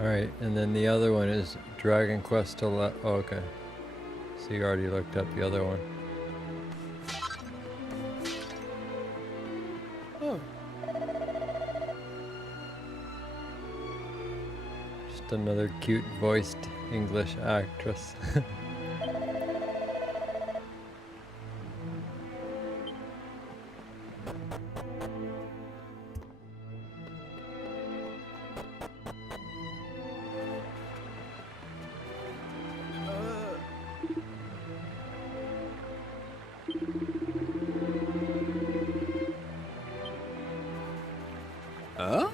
Alright, and then the other one is Dragon Quest XI. Oh, okay. So you already looked up the other one. Oh. Just another cute voiced English actress. Huh?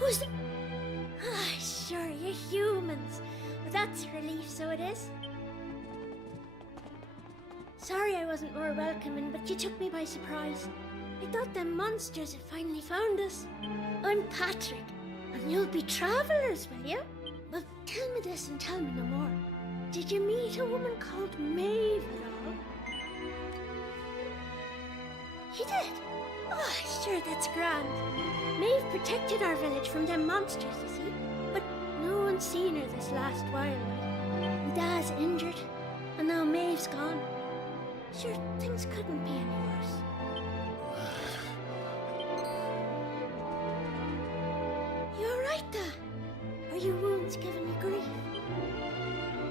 Who's the... sure, you're humans. Well, that's a relief, so it is. Sorry I wasn't more welcoming, but you took me by surprise. I thought them monsters had finally found us. I'm Patrick, and you'll be travellers, will you? Well, tell me this and tell me no more. Did you meet a woman called Maeve at all? You did? Oh, sure, that's grand. Maeve protected our village from them monsters, you see. But no one's seen her this last while. My dad's injured, and now Maeve's gone. Sure, things couldn't be any worse. You alright, Dad? Are your wounds giving you grief?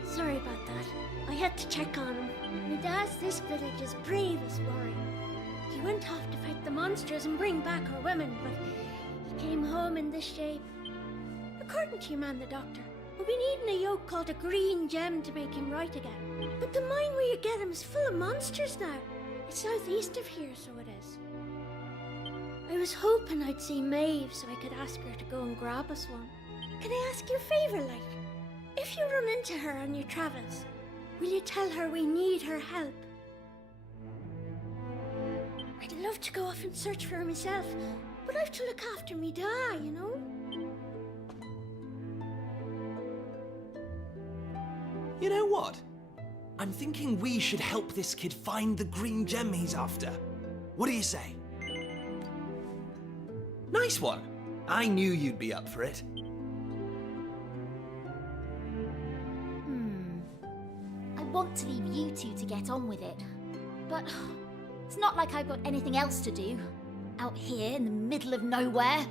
Sorry about that. I had to check on him. My dad's this village's bravest warrior. He went off to fight the monsters and bring back our women, but he came home in this shape. According to your man, the doctor, we'll be needing a yoke called a green gem to make him right again. But the mine where you get him is full of monsters now. It's southeast of here, so it is. I was hoping I'd see Maeve so I could ask her to go and grab us one. Can I ask you a favour, like? If you run into her on your travels, will you tell her we need her help? I'd love to go off and search for her myself, but I've to look after me dad, you know? You know what? I'm thinking we should help this kid find the green gem he's after. What do you say? Nice one. I knew you'd be up for it. I want to leave you two to get on with it. But it's not like I've got anything else to do. Out here in the middle of nowhere.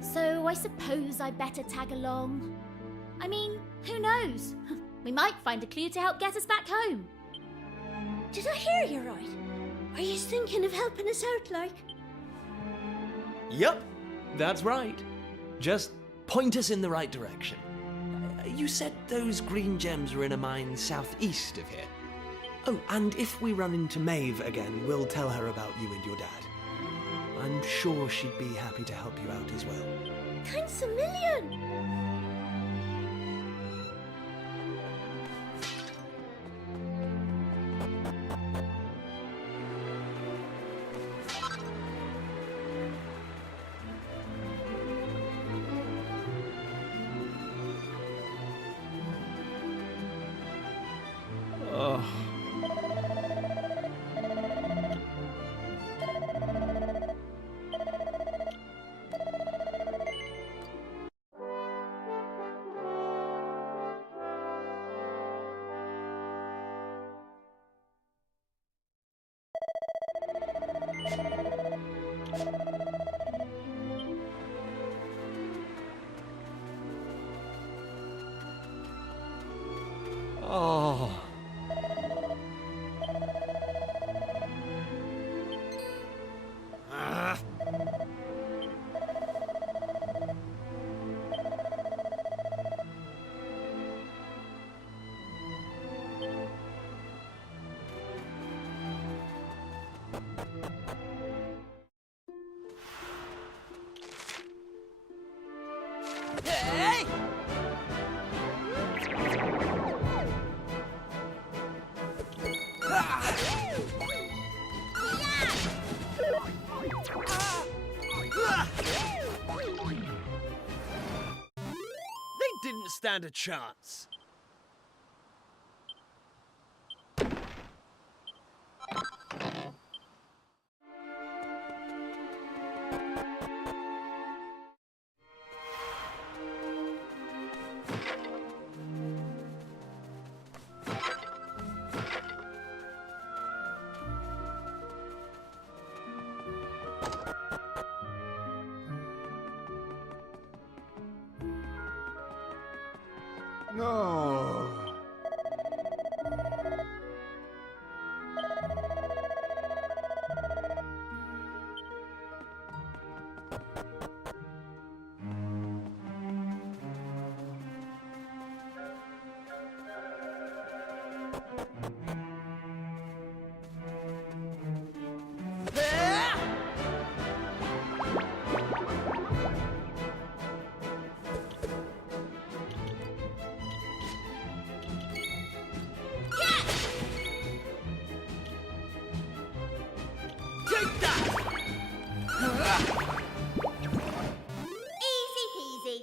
So I suppose I better tag along. I mean, who knows? We might find a clue to help get us back home. Did I hear you right? Are you thinking of helping us out, like? Yup, that's right. Just point us in the right direction. You said those green gems were in a mine southeast of here. Oh, and if we run into Maeve again, we'll tell her about you and your dad. I'm sure she'd be happy to help you out as well. Thanks a million! Oh. Hey! They didn't stand a chance. No. Take that! Easy peasy.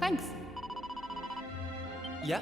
Thanks. Yeah?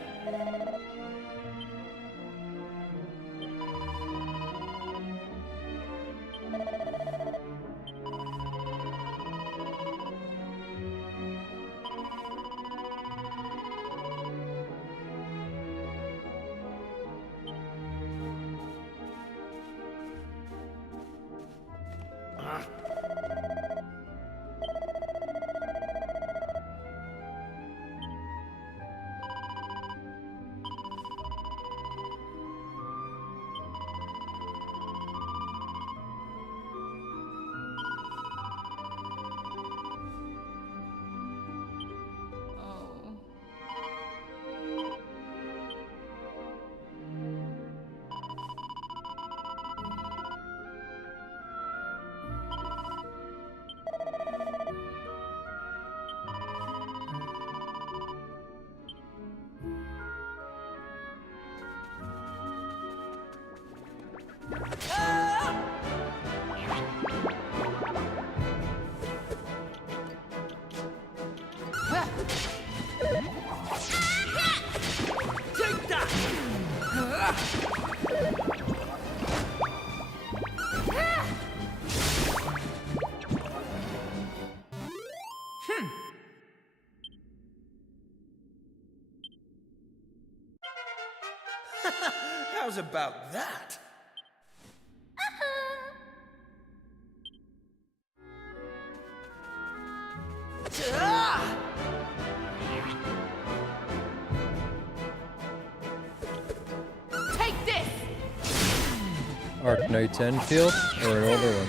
How's about that? Take this! Arc Knight's Enfield or an older one?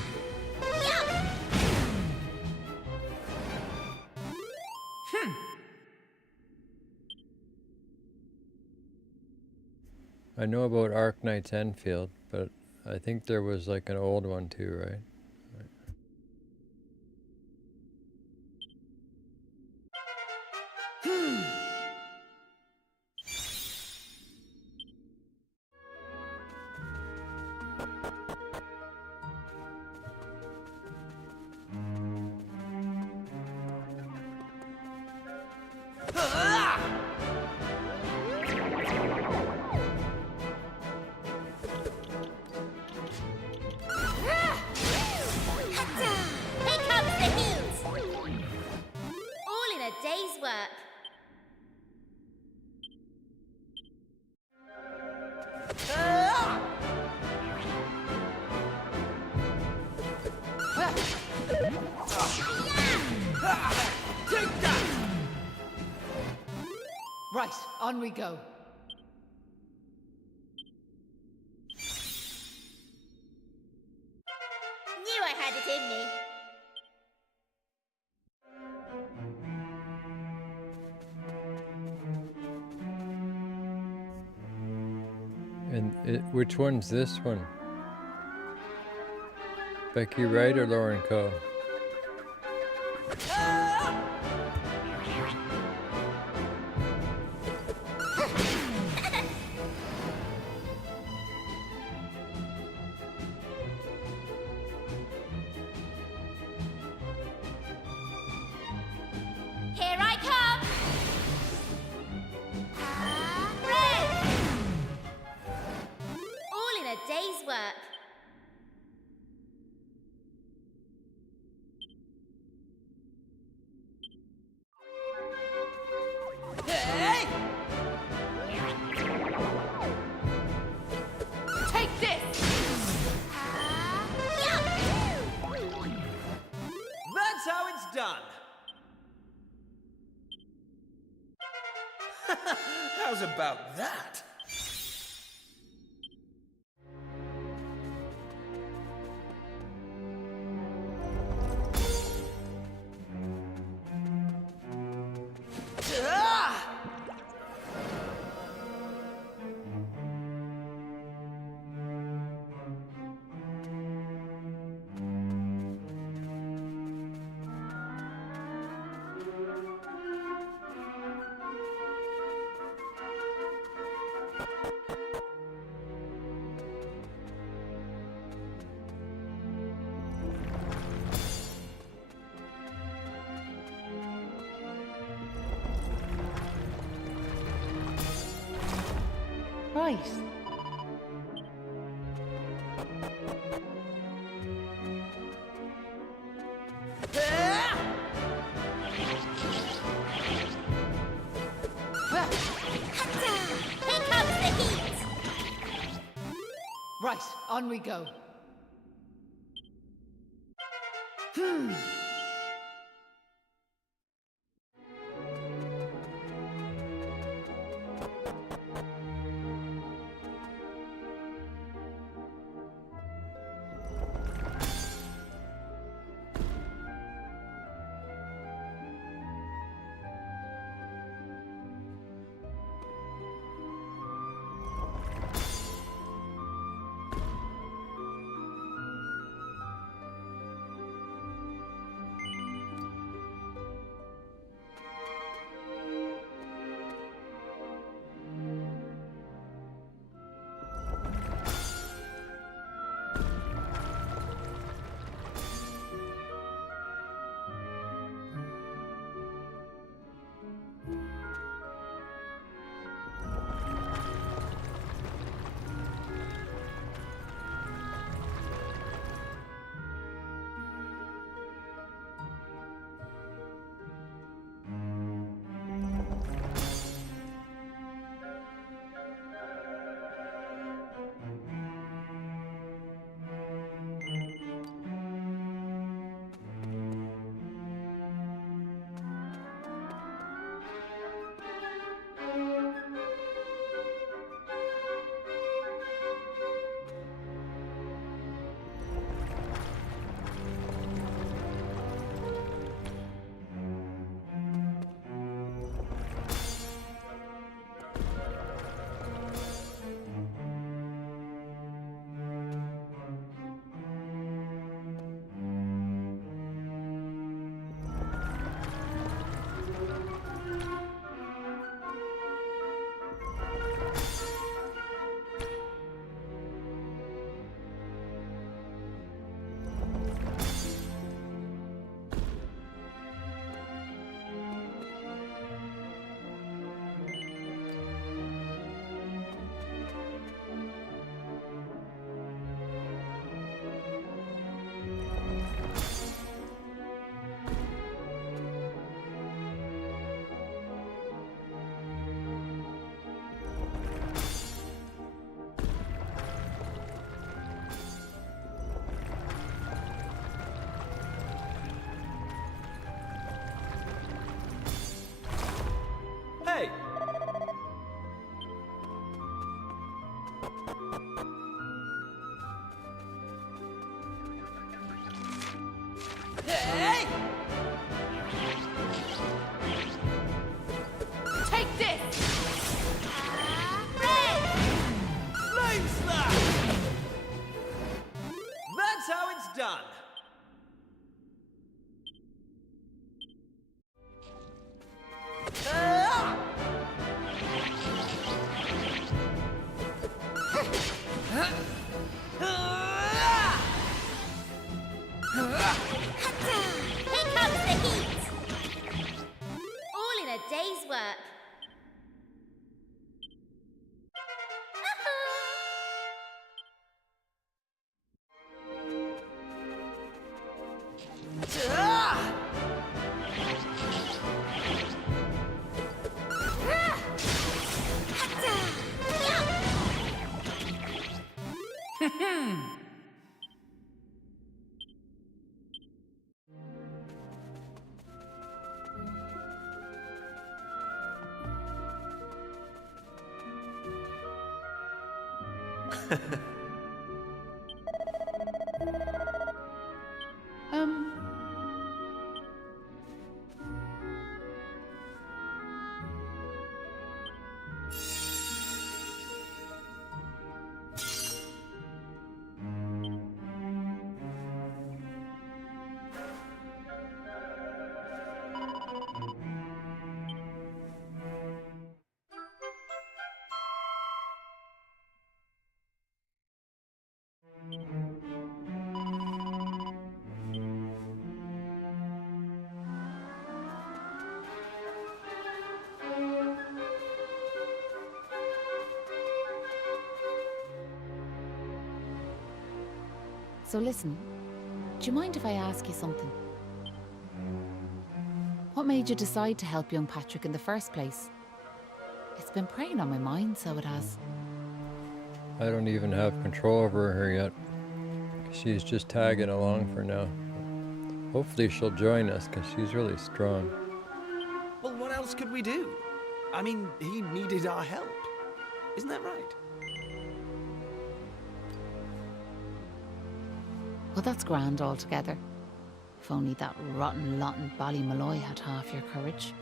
I know about Arc Knight's Enfield, but I think there was like an old one too, right? Here comes the heat! All in a day's work. Take that! Right, on we go. Knew I had it in me. And which one's this one? Becky Wright or Lauren Coe? Here I come! Red! All in a day's work. Hey! Take this! That's how it's done. How's about that? Right. Here comes the heat! Right, on we go. Hey! Take this! Flame Slap! That's how it's done. Here comes the heat! All in a day's work. So listen, do you mind if I ask you something? What made you decide to help young Patrick in the first place? It's been preying on my mind, so it has. I don't even have control over her yet. She's just tagging along for now. Hopefully she'll join us, because she's really strong. Well, what else could we do? I mean, he needed our help. Isn't that right? Well, that's grand altogether. If only that rotten lot in Ballymalloy had half your courage.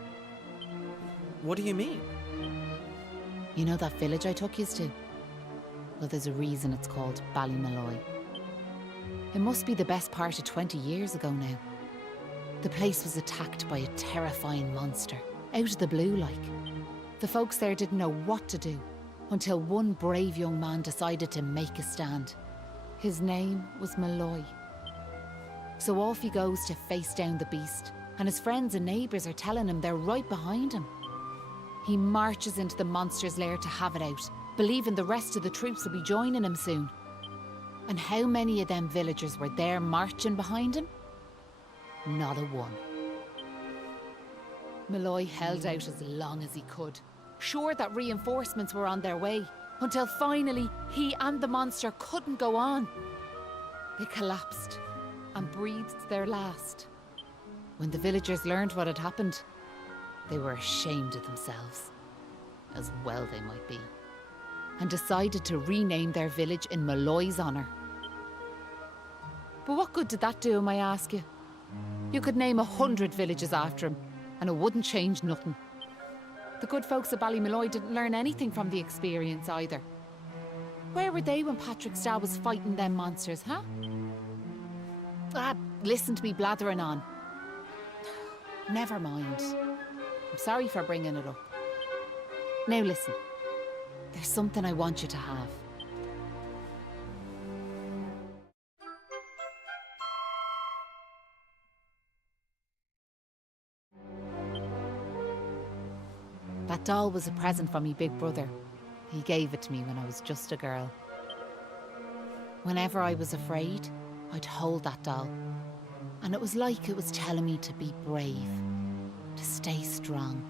What do you mean? You know that village I took yous to? Well, there's a reason it's called Ballymalloy. It must be the best part of 20 years ago now. The place was attacked by a terrifying monster, out of the blue like. The folks there didn't know what to do, until one brave young man decided to make a stand. His name was Malloy. So off he goes to face down the beast, and his friends and neighbours are telling him they're right behind him. He marches into the monster's lair to have it out, believing the rest of the troops will be joining him soon. And how many of them villagers were there marching behind him? Not a one. Malloy held out as long as he could, sure that reinforcements were on their way, until finally he and the monster couldn't go on. They collapsed and breathed their last. When the villagers learned what had happened, they were ashamed of themselves, as well they might be, and decided to rename their village in Malloy's honour. But what good did that do him, I ask you? You could name 100 villages after him, and it wouldn't change nothing. The good folks of Ballymalloy didn't learn anything from the experience either. Where were they when Patrick's dad was fighting them monsters, huh? Listen to me blathering on. Never mind. I'm sorry for bringing it up. Now listen, there's something I want you to have. That doll was a present from me big brother. He gave it to me when I was just a girl. Whenever I was afraid, I'd hold that doll. And it was like it was telling me to be brave, to stay strong.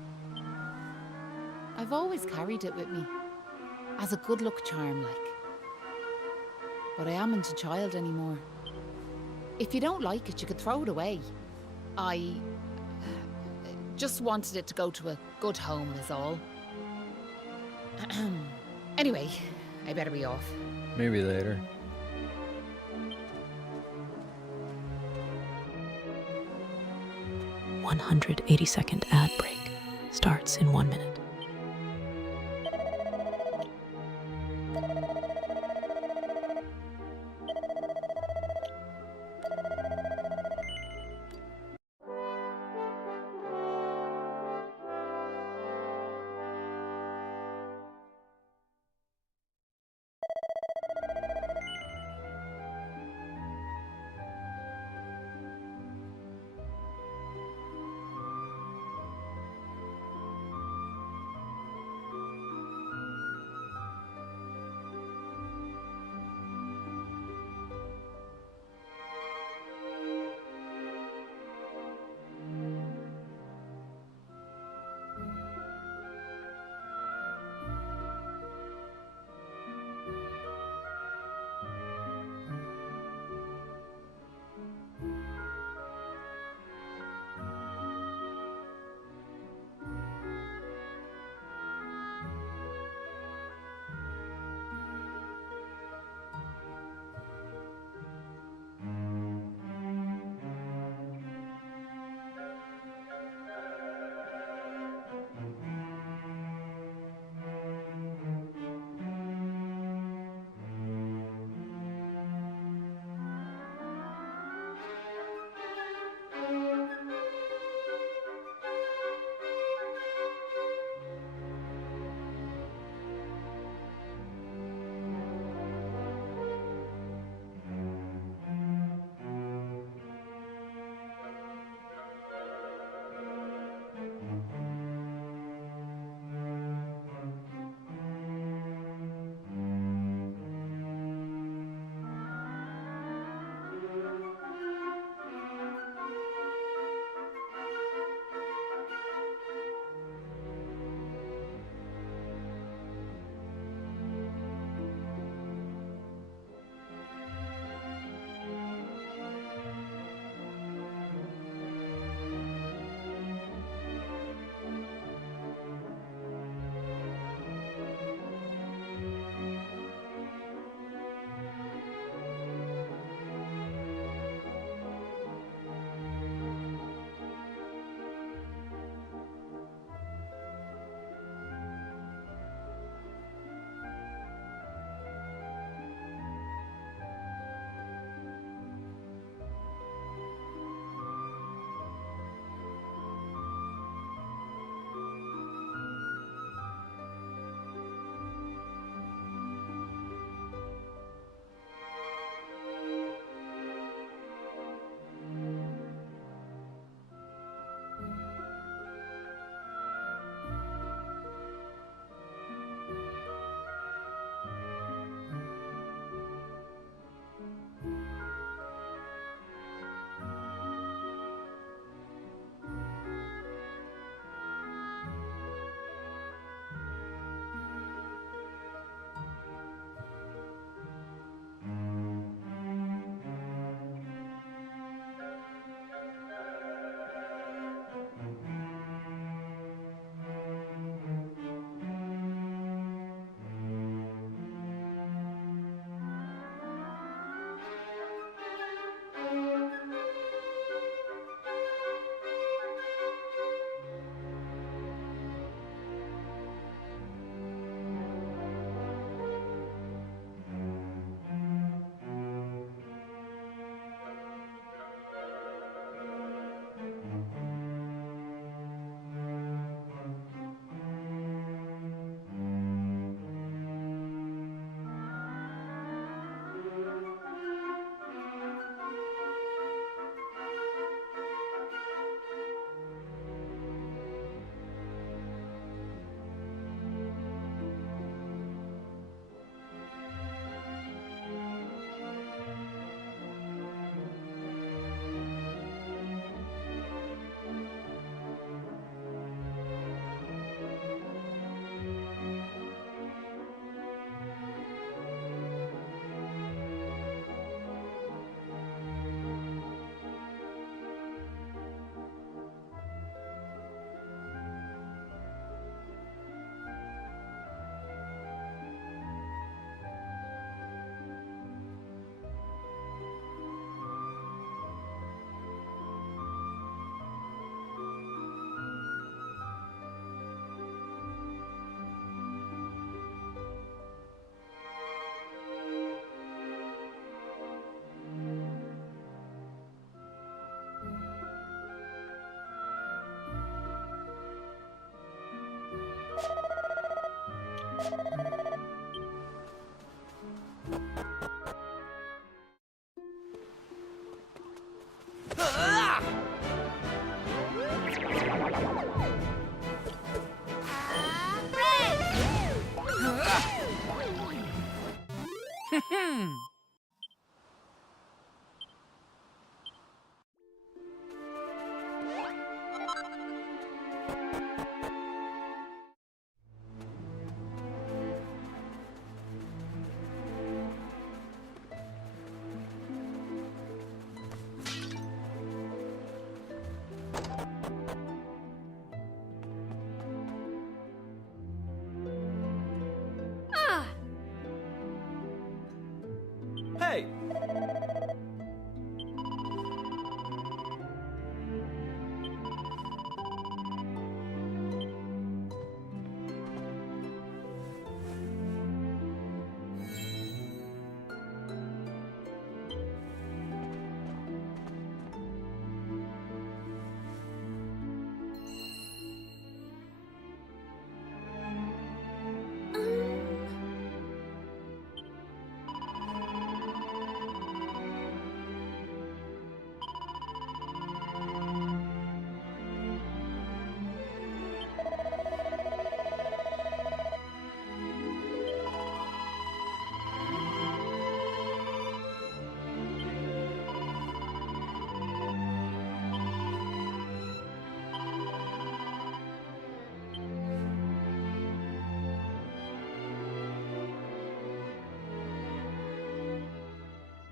I've always carried it with me, as a good luck charm like. But I amn't a child anymore. If you don't like it, you could throw it away. I just wanted it to go to a good home is all. Anyway, I better be off. Maybe later. 180-second ad break starts in 1 minute.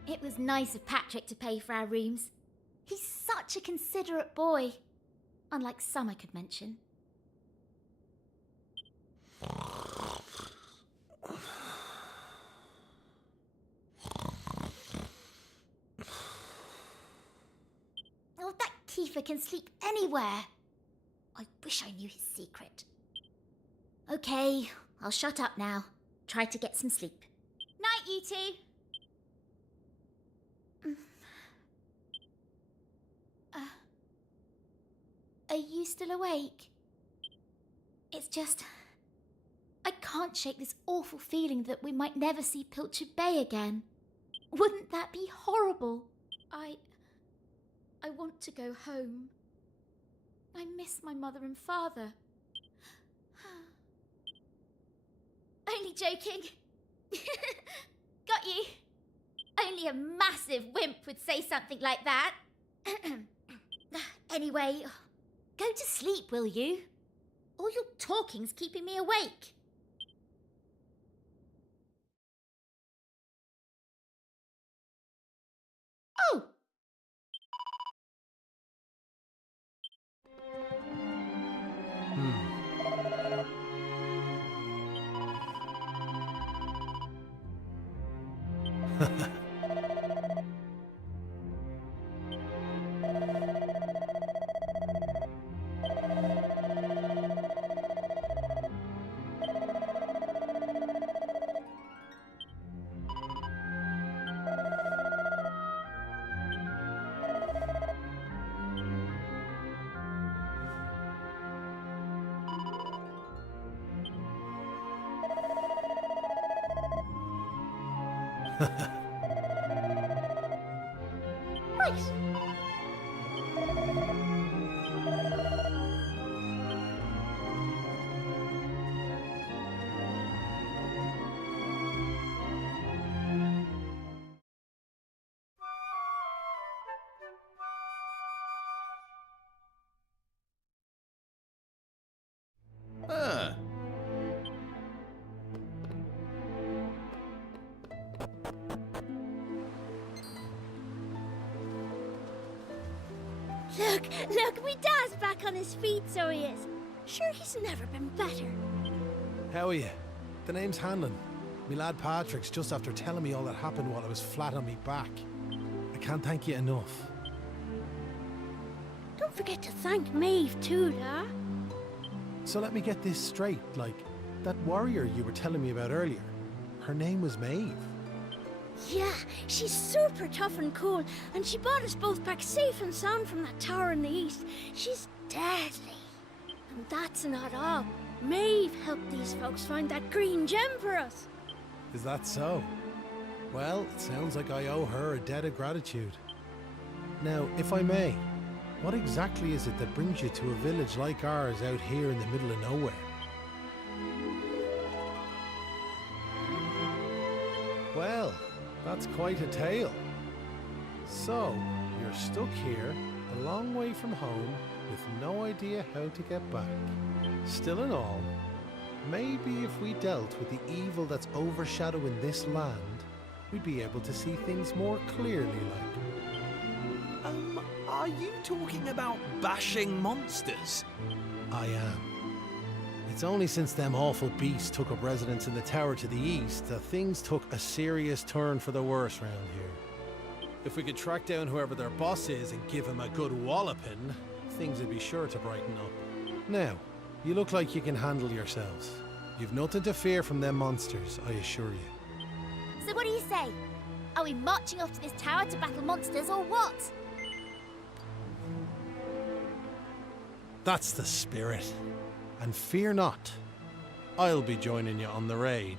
It was nice of Patrick to pay for our rooms. He's such a considerate boy. Unlike some I could mention. Oh, that Kiefer can sleep anywhere. I wish I knew his secret. Okay, I'll shut up now. Try to get some sleep. Night, you two. Are you still awake? It's just... I can't shake this awful feeling that we might never see Pilchard Bay again. Wouldn't that be horrible? I want to go home. I miss my mother and father. Only joking. Got you. Only a massive wimp would say something like that. Anyway, go to sleep, will you? All your talking's keeping me awake. Oh! Right. Look, me dad's back on his feet, so he is. Sure, he's never been better. How are you? The name's Hanlon. Me lad Patrick's just after telling me all that happened while I was flat on me back. I can't thank you enough. Don't forget to thank Maeve too, La. So let me get this straight, like, that warrior you were telling me about earlier, her name was Maeve. Yeah, she's super tough and cool, and she brought us both back safe and sound from that tower in the east. She's deadly. And that's not all. Maeve helped these folks find that green gem for us. Is that so? Well, it sounds like I owe her a debt of gratitude. Now, if I may, what exactly is it that brings you to a village like ours out here in the middle of nowhere? Well, that's quite a tale. So, you're stuck here, a long way from home, with no idea how to get back. Still in all, maybe if we dealt with the evil that's overshadowing this land, we'd be able to see things more clearly, like. Are you talking about bashing monsters? I am. It's only since them awful beasts took up residence in the tower to the east that things took a serious turn for the worse round here. If we could track down whoever their boss is and give him a good walloping, things would be sure to brighten up. Now, you look like you can handle yourselves. You've nothing to fear from them monsters, I assure you. So what do you say? Are we marching off to this tower to battle monsters or what? That's the spirit. And fear not. I'll be joining you on the raid,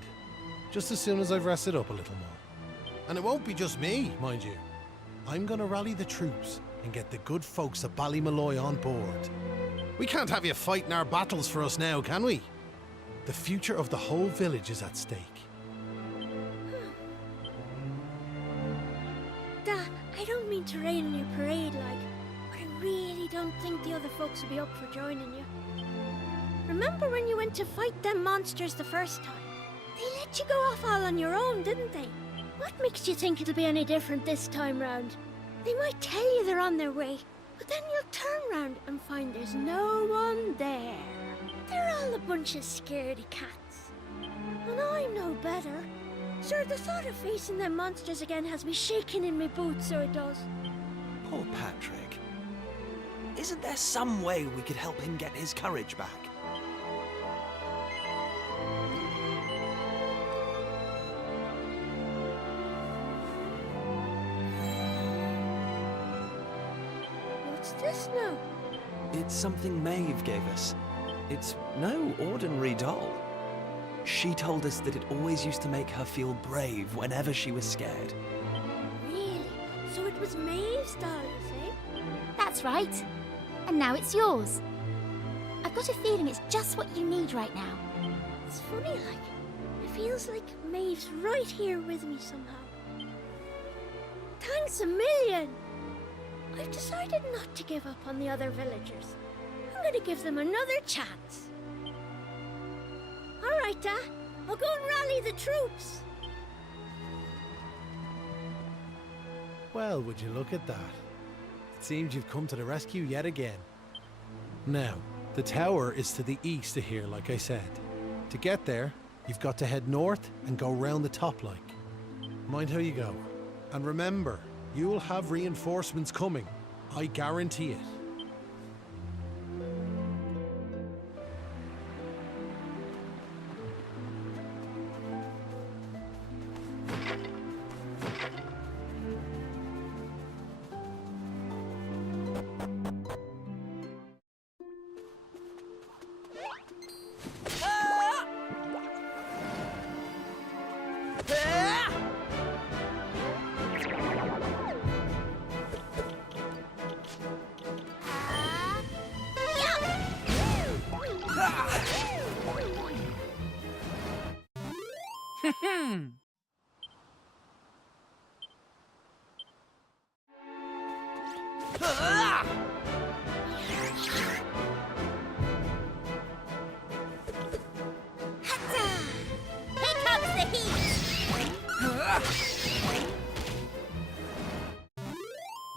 just as soon as I've rested up a little more. And it won't be just me, mind you. I'm gonna rally the troops and get the good folks of Ballymalloy on board. We can't have you fighting our battles for us now, can we? The future of the whole village is at stake. Dad, I don't mean to rain on your parade, like, but I really don't think the other folks will be up for joining you. Remember when you went to fight them monsters the first time? They let you go off all on your own, didn't they? What makes you think it'll be any different this time round? They might tell you they're on their way, but then you'll turn round and find there's no one there. They're all a bunch of scaredy cats. And I know better. Sir, the thought of facing them monsters again has me shaking in my boots, so it does. Poor Patrick. Isn't there some way we could help him get his courage back? What's this now? It's something Maeve gave us. It's no ordinary doll. She told us that it always used to make her feel brave whenever she was scared. Really? So it was Maeve's doll, you say? That's right. And now it's yours. I've got a feeling it's just what you need right now. It's funny, like, it feels like Maeve's right here with me somehow. Thanks a million! I've decided not to give up on the other villagers. I'm gonna give them another chance. All right, I'll go and rally the troops. Well, would you look at that? It seems you've come to the rescue yet again. Now, the tower is to the east of here, like I said. To get there, you've got to head north and go round the top like. Mind how you go. And remember, you'll have reinforcements coming. I guarantee it.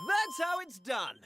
That's how it's done.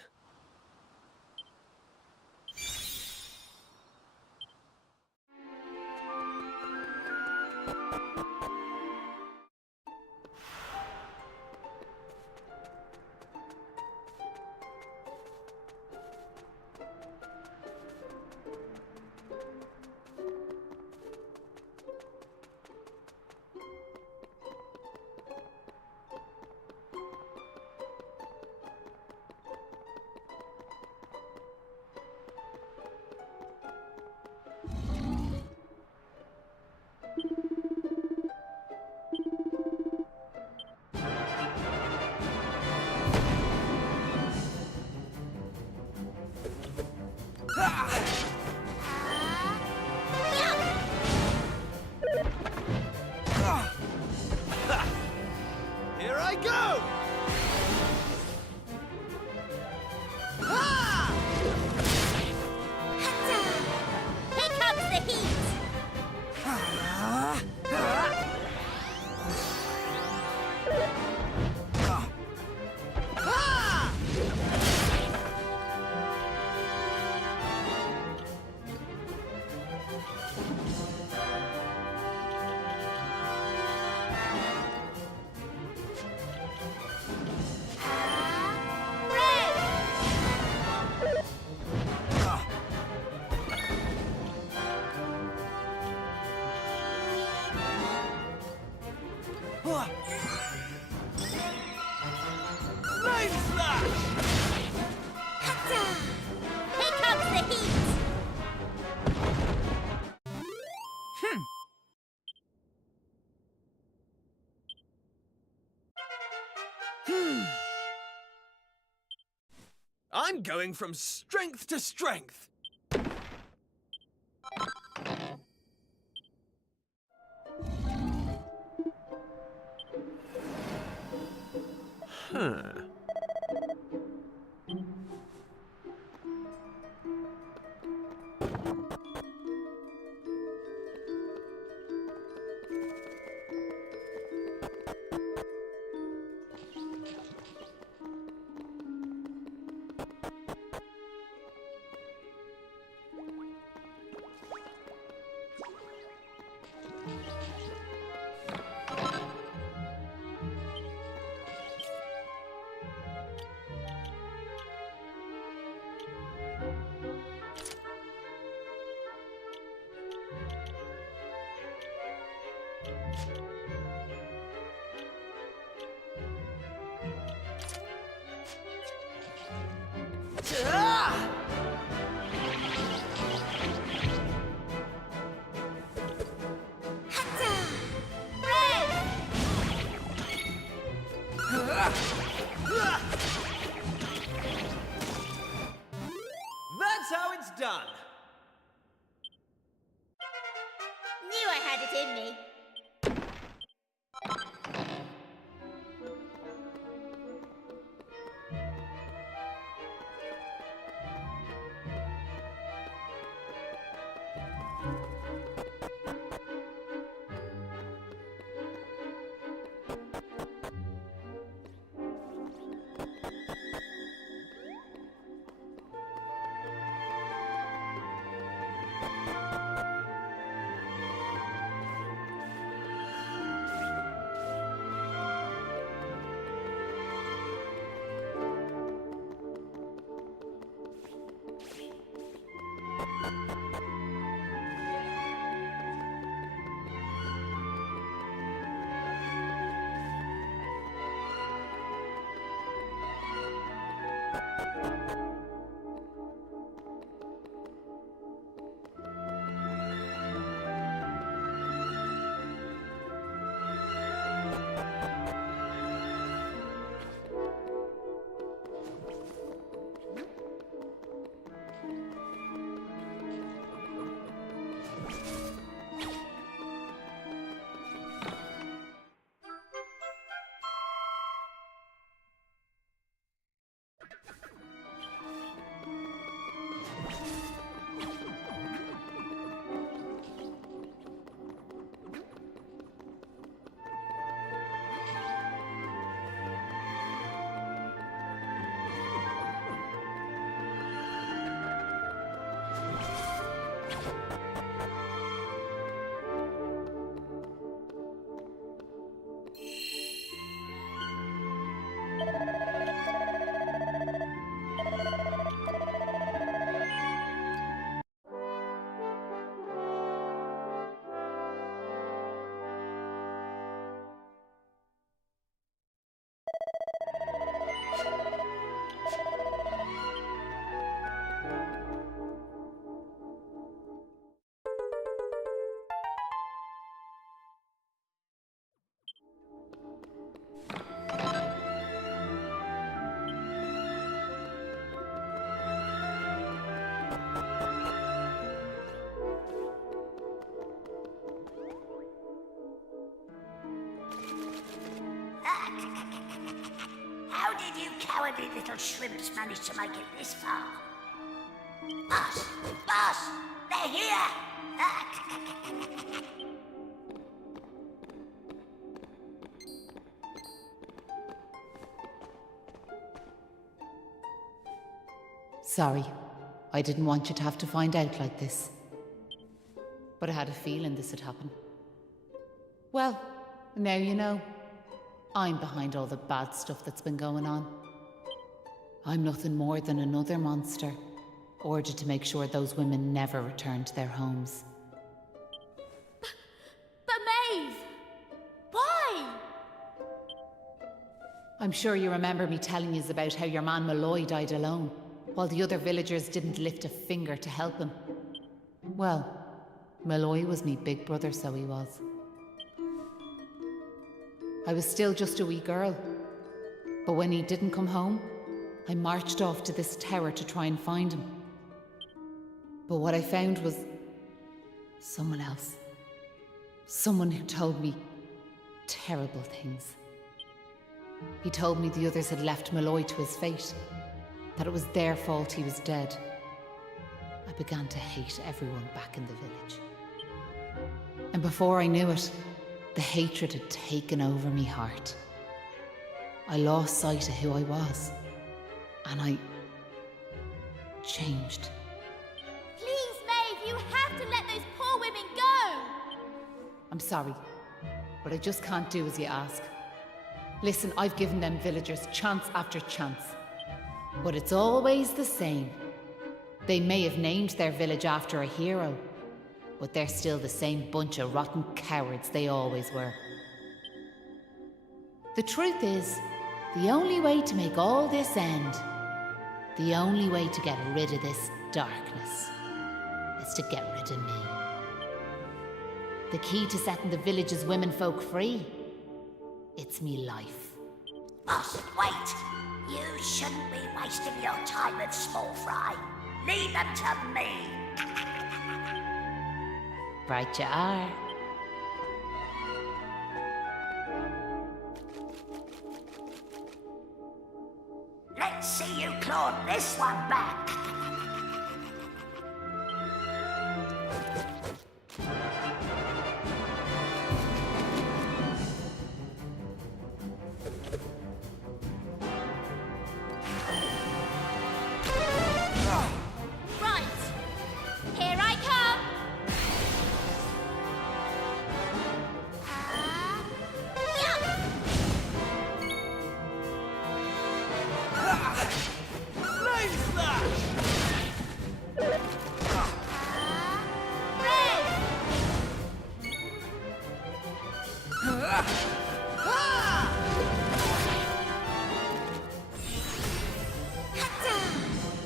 Here I go! Here comes the heat! Flame slash! Here comes the heat! I'm going from strength to strength. Huh. That's how it's done. Knew I had it in me. How did you cowardly little shrimps manage to make it this far? Boss! Boss! They're here! Sorry. I didn't want you to have to find out like this. But I had a feeling this would happen. Well, now you know. I'm behind all the bad stuff that's been going on. I'm nothing more than another monster, ordered to make sure those women never return to their homes. But Maeve! Why? I'm sure you remember me telling you about how your man Malloy died alone, while the other villagers didn't lift a finger to help him. Well, Malloy was me big brother, so he was. I was still just a wee girl. But when he didn't come home, I marched off to this tower to try and find him. But what I found was someone else. Someone who told me terrible things. He told me the others had left Malloy to his fate, that it was their fault he was dead. I began to hate everyone back in the village. And before I knew it, the hatred had taken over me heart. I lost sight of who I was, and I changed. Please, Maeve, you have to let those poor women go! I'm sorry, but I just can't do as you ask. Listen, I've given them villagers chance after chance, but it's always the same. They may have named their village after a hero, but they're still the same bunch of rotten cowards they always were. The truth is, the only way to make all this end, the only way to get rid of this darkness, is to get rid of me. The key to setting the village's womenfolk free, it's me life. Boss, wait! You shouldn't be wasting your time with small fry. Leave them to me. Right you are. Let's see you claw this one back. Right. Here I come.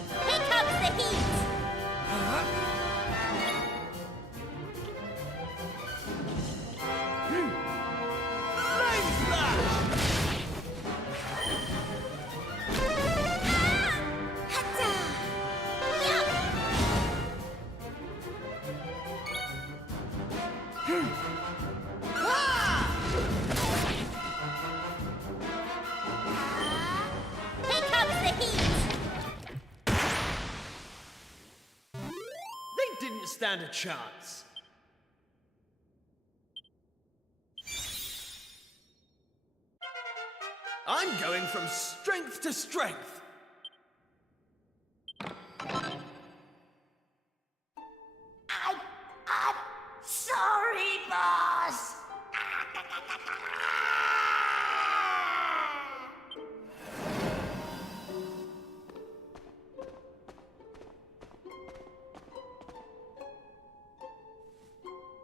Here comes the heat. Here comes the heat. They didn't stand a chance. I'm going from strength to strength. I'm sorry, boss.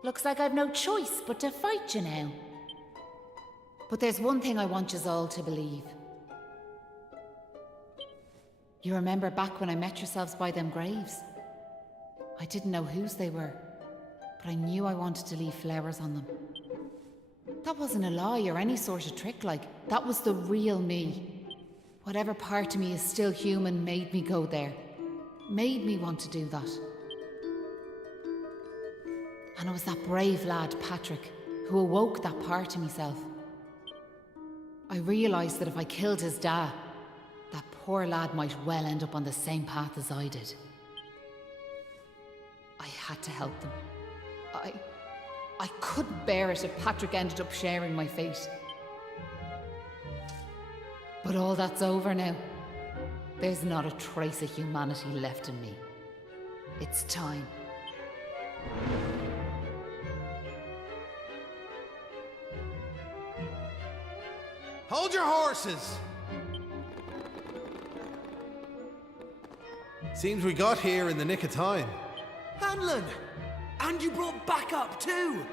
Looks like I've no choice but to fight you now. But there's one thing I want yous all to believe. You remember back when I met yourselves by them graves? I didn't know whose they were, but I knew I wanted to leave flowers on them. That wasn't a lie or any sort of trick, like, that was the real me. Whatever part of me is still human made me go there. Made me want to do that. And it was that brave lad, Patrick, who awoke that part of myself. I realised that if I killed his dad, that poor lad might well end up on the same path as I did. I had to help them. I couldn't bear it if Patrick ended up sharing my fate. But all that's over now. There's not a trace of humanity left in me. It's time. Hold your horses! Seems we got here in the nick of time. Hanlon! And you brought backup too!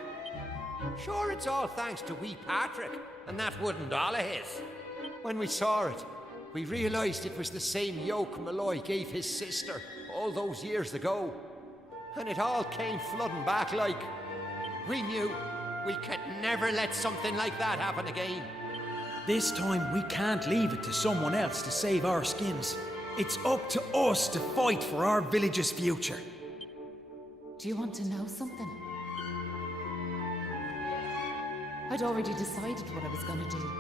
Sure, it's all thanks to wee Patrick and that wooden doll of his. When we saw it, we realised it was the same yoke Malloy gave his sister all those years ago. And it all came flooding back like... We knew we could never let something like that happen again. This time we can't leave it to someone else to save our skins. It's up to us to fight for our village's future. Do you want to know something? I'd already decided what I was going to do.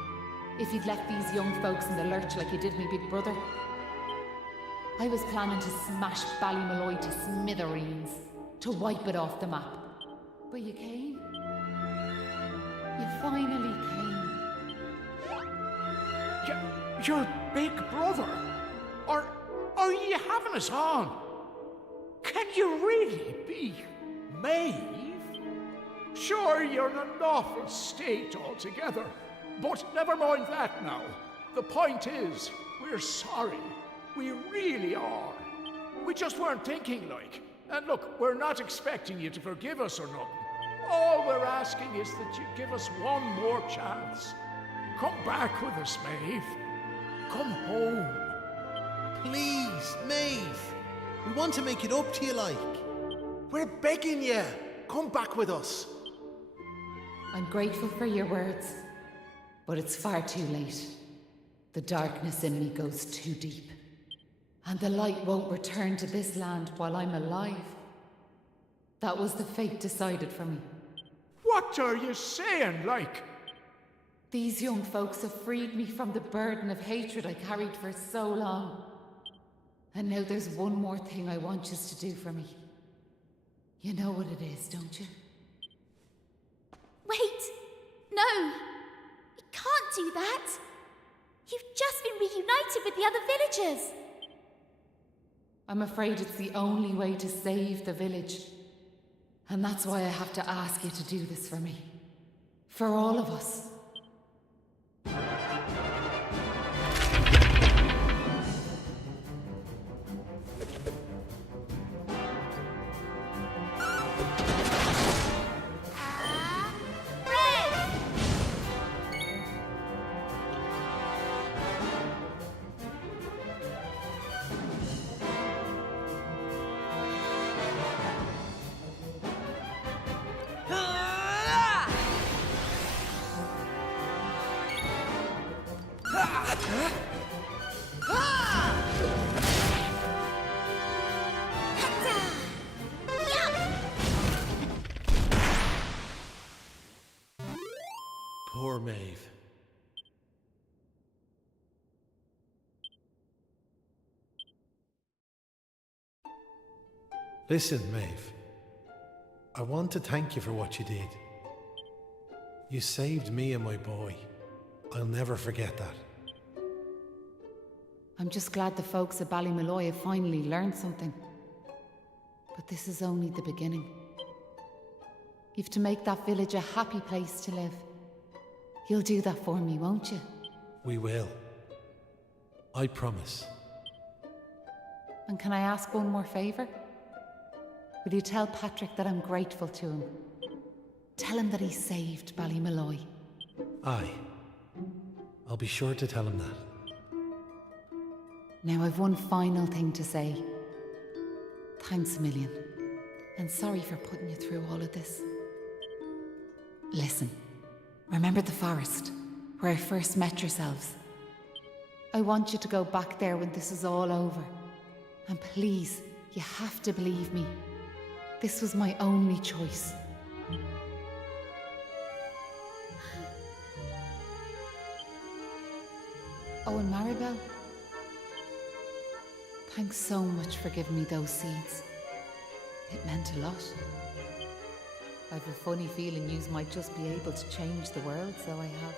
If you'd left these young folks in the lurch like you did me big brother. I was planning to smash Ballymalloy to smithereens, to wipe it off the map. But you came. You finally came. Your big brother? Or are you having us on? Can you really be Maeve? Sure, you're in an awful state altogether, but never mind that now. The point is, we're sorry. We really are. We just weren't thinking, like, And look, we're not expecting you to forgive us or nothing. All we're asking is that you give us one more chance. Come back with us, Maeve. Come home. Please, Maeve. We want to make it up to you, like. We're begging you. Come back with us. I'm grateful for your words, but it's far too late. The darkness in me goes too deep, and the light won't return to this land while I'm alive. That was the fate decided for me. What are you saying, like? These young folks have freed me from the burden of hatred I carried for so long. And now there's one more thing I want you to do for me. You know what it is, don't you? Wait! No! You can't do that! You've just been reunited with the other villagers! I'm afraid it's the only way to save the village. And that's why I have to ask you to do this for me. For all of us. Poor Maeve. Listen, Maeve. I want to thank you for what you did. You saved me and my boy. I'll never forget that. I'm just glad the folks at Ballymalloy have finally learned something. But this is only the beginning. You've to make that village a happy place to live. You'll do that for me, won't you? We will. I promise. And can I ask one more favour? Will you tell Patrick that I'm grateful to him? Tell him that he saved Ballymalloy. Aye. I'll be sure to tell him that. Now I've one final thing to say. Thanks a million. And sorry for putting you through all of this. Listen, remember the forest, where I first met yourselves? I want you to go back there when this is all over. And please, you have to believe me. This was my only choice. Oh, and Maribel, thanks so much for giving me those seeds. It meant a lot. I've a funny feeling yous might just be able to change the world, so I have.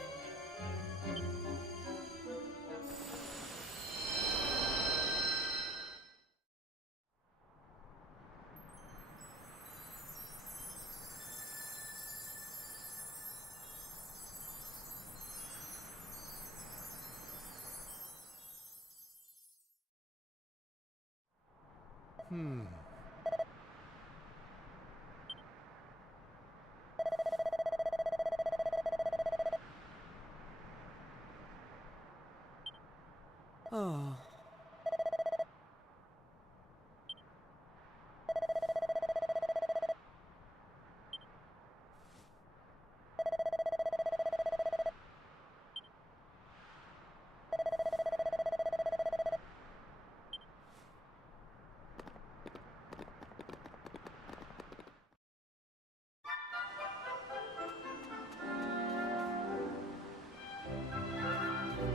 Oh.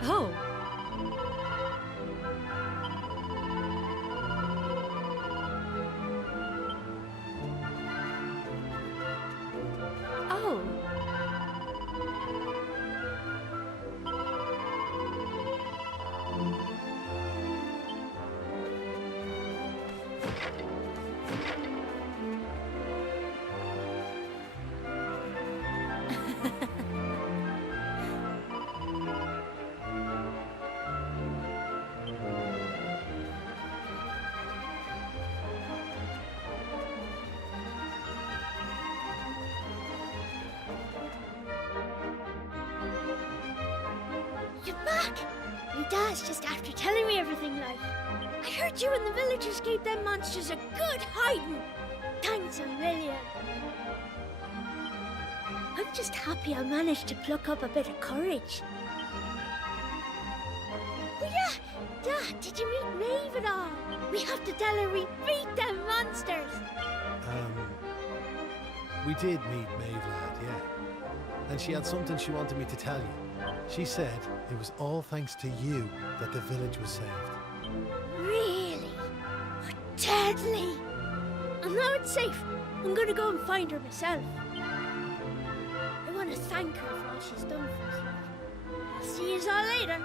Oh. Oh. Dad's just after telling me everything, like. I heard you and the villagers gave them monsters a good hiding. Thanks a million. I'm just happy I managed to pluck up a bit of courage. Oh yeah, Dad, did you meet Maeve at all? We have to tell her we beat them monsters. We did meet Maeve, lad, yeah. And she had something she wanted me to tell you. She said it was all thanks to you that the village was saved. Really? Oh, deadly. And now it's safe. I'm gonna go and find her myself. I want to thank her for all she's done for us. I'll see you all later.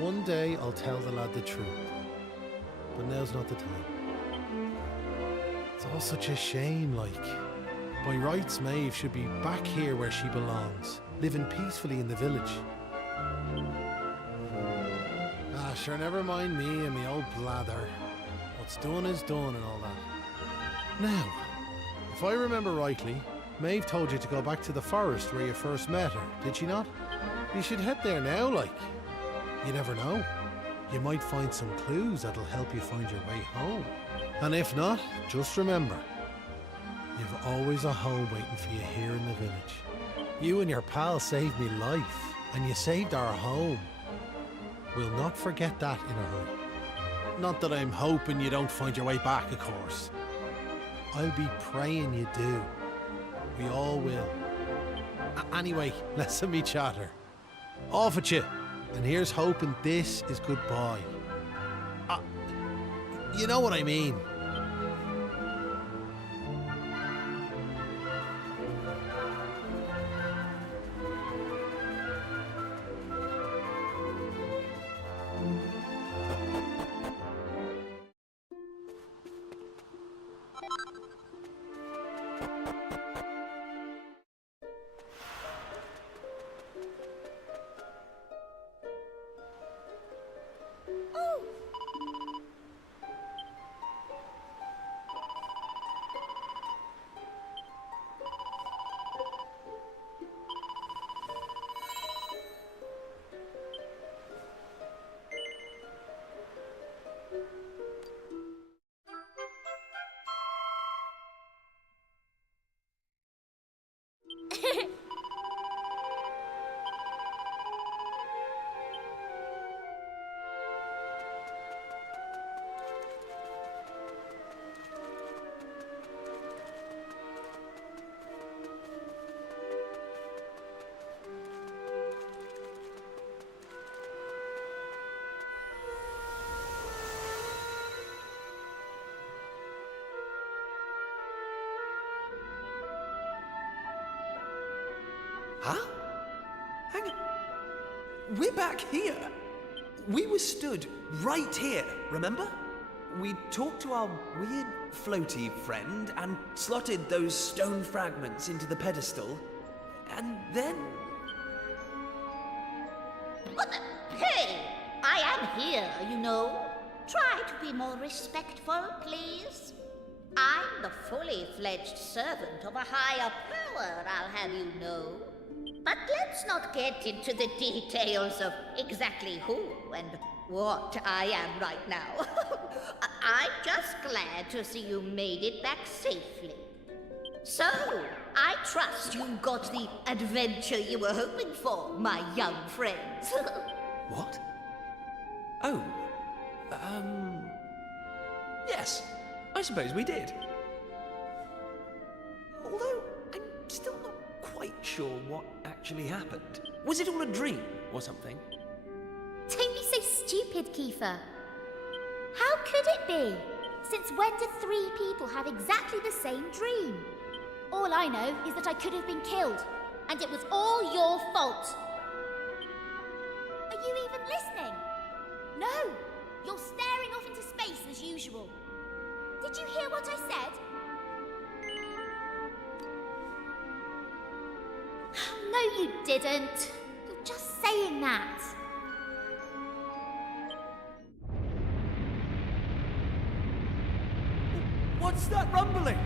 One day I'll tell the lad the truth. But now's not the time. It's all such a shame, like. By rights, Maeve should be back here where she belongs, living peacefully in the village. Ah, sure, never mind me and me old blather. What's done is done and all that. Now, if I remember rightly, Maeve told you to go back to the forest where you first met her, did she not? You should head there now, like. You never know. You might find some clues that'll help you find your way home. And if not, just remember, you've always a home waiting for you here in the village. You and your pal saved me life, and you saved our home. We'll not forget that in a hurry. Not that I'm hoping you don't find your way back, of course. I'll be praying you do. We all will. Anyway, listen me chatter. Off at you, and here's hoping this is goodbye. You know what I mean. Huh? Hang on. We're back here. We were stood right here, remember? We talked to our weird floaty friend and slotted those stone fragments into the pedestal. And then... What the... Hey! I am here, you know. Try to be more respectful, please. I'm the fully fledged servant of a higher power, I'll have you know. But let's not get into the details of exactly who and what I am right now. I'm just glad to see you made it back safely. So, I trust you got the adventure you were hoping for, my young friends. What? Oh, yes, I suppose we did. Although, I'm still not quite sure what actually happened. Was it all a dream or something? Don't be so stupid, Kiefer. How could it be? Since when did 3 people have exactly the same dream? All I know is that I could have been killed, and it was all your fault. Are you even listening? No! You're staring off into space as usual. Did you hear what I said? No, you didn't. You're just saying that. What's that rumbling?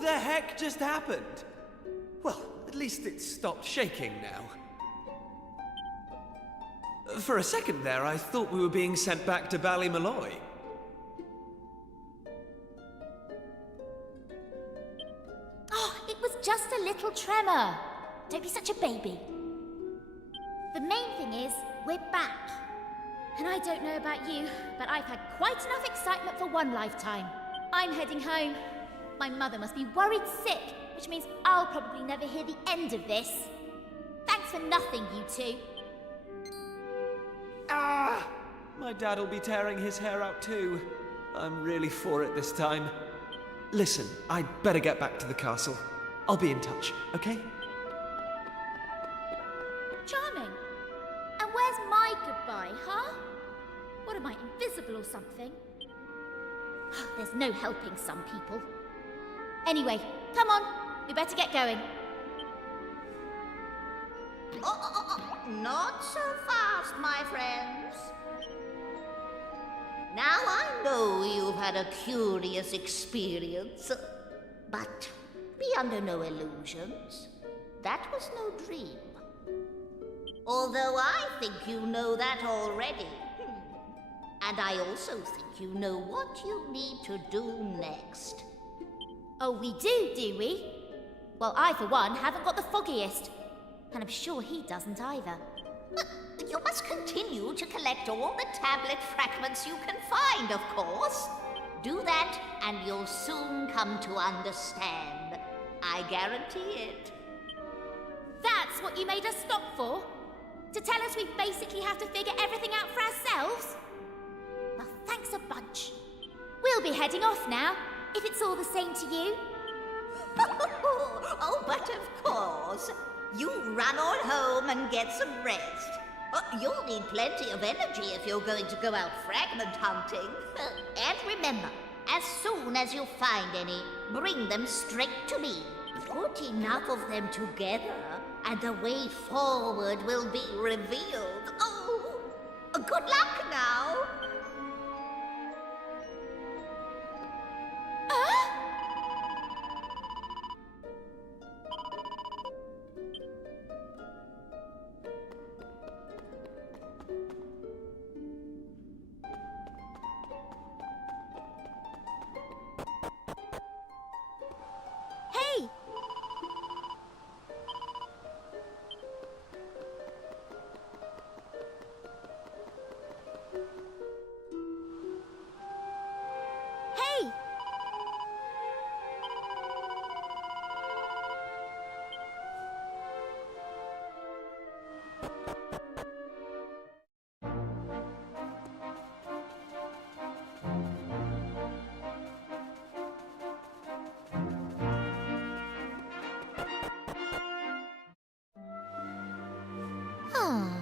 the heck just happened? Well, at least it's stopped shaking now. For a second there, I thought we were being sent back to Ballymalloy. Oh, it was just a little tremor. Don't be such a baby. The main thing is, we're back. And I don't know about you, but I've had quite enough excitement for one lifetime. I'm heading home. My mother must be worried sick, which means I'll probably never hear the end of this. Thanks for nothing, you two. Ah! My dad'll be tearing his hair out too. I'm really for it this time. Listen, I'd better get back to the castle. I'll be in touch, okay? Charming. And where's my goodbye, huh? What am I, invisible or something? There's no helping some people. Anyway, come on. We better get going. Not so fast, my friends. Now I know you've had a curious experience, but be under no illusions. That was no dream. Although I think you know that already. And I also think you know what you need to do next. Oh, we do we? Well, I, for one, haven't got the foggiest. And I'm sure he doesn't either. You must continue to collect all the tablet fragments you can find, of course. Do that, and you'll soon come to understand. I guarantee it. That's what you made us stop for? To tell us we basically have to figure everything out for ourselves? Well, thanks a bunch. We'll be heading off now, if it's all the same to you. Oh, but of course. You run on home and get some rest. You'll need plenty of energy if you're going to go out fragment hunting. And remember, as soon as you find any, bring them straight to me. Put enough of them together, and the way forward will be revealed. Oh, good luck now. Hey! Hey! Ah.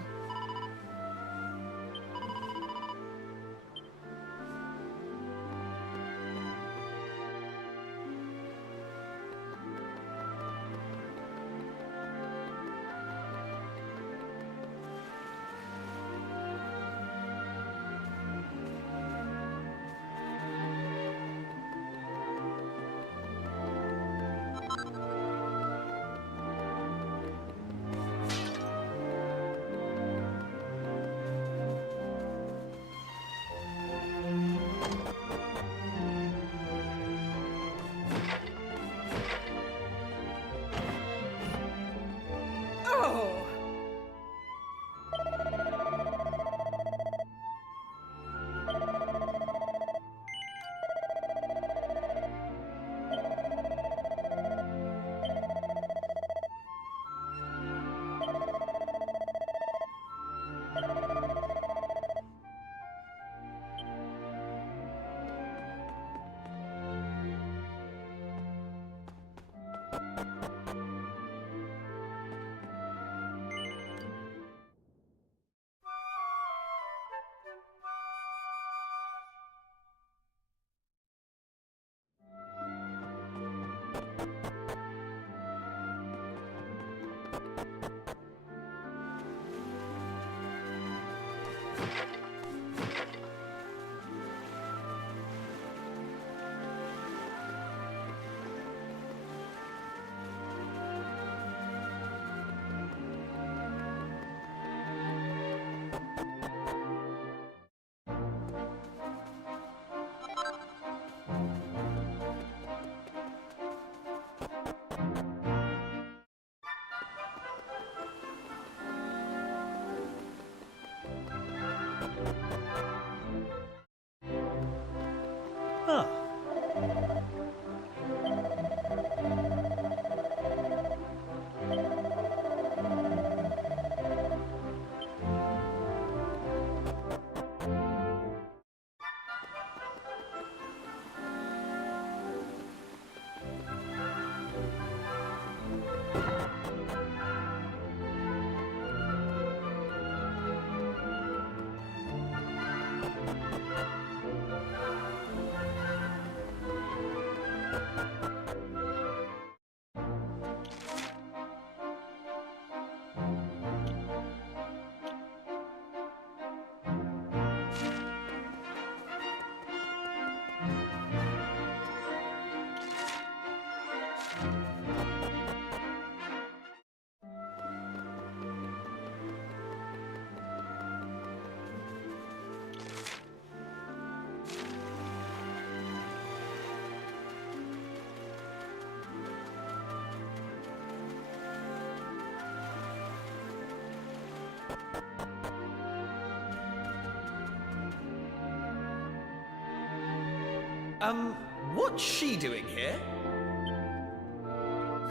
What's she doing here?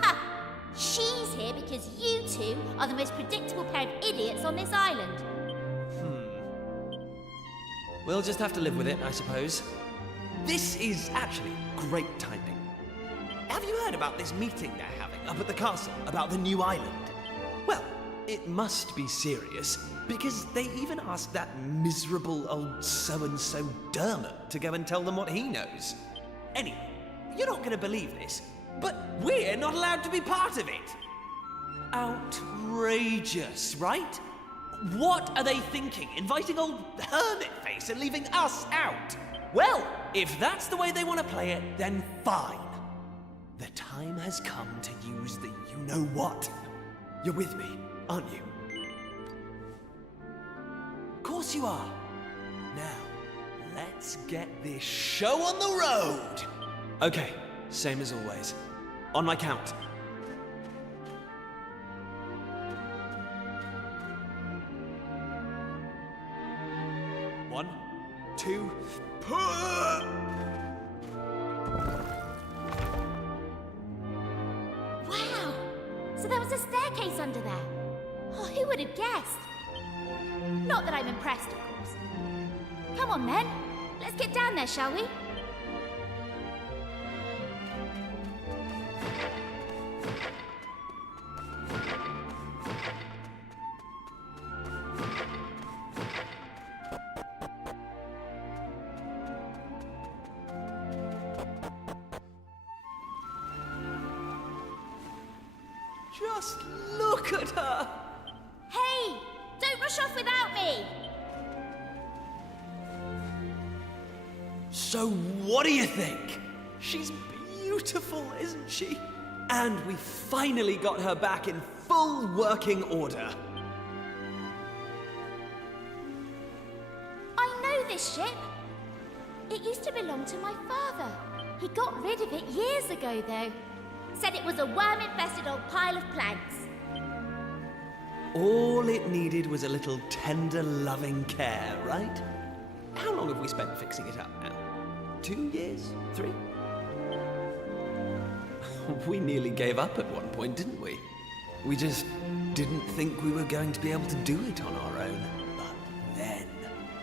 Ha! She's here because you two are the most predictable pair of idiots on this island. We'll just have to live with it, I suppose. This is actually great timing. Have you heard about this meeting they're having up at the castle about the new island? Well, it must be serious, because they even asked that miserable old so-and-so Dermot to go and tell them what he knows. Anyway, you're not going to believe this, but we're not allowed to be part of it. Outrageous, right? What are they thinking, inviting old Hermit-Face and leaving us out? Well, if that's the way they want to play it, then fine. The time has come to use the you-know-what. You're with me, aren't you? Of course you are. Now, let's get this show on the road. Okay, same as always. On my count. 1, 2, Wow! So there was a staircase under there. Oh, who would have guessed? Not that I'm impressed, of course. Come on, then. Let's get down there, shall we? Just look at her! Hey! Don't rush off without me! So what do you think? She's beautiful, isn't she? And we finally got her back in full working order. I know this ship. It used to belong to my father. He got rid of it years ago, though. Said it was a worm-infested old pile of planks. All it needed was a little tender, loving care, right? How long have we spent fixing it up now? 2 years? 3? We nearly gave up at one point, didn't we? We just didn't think we were going to be able to do it on our own. But then,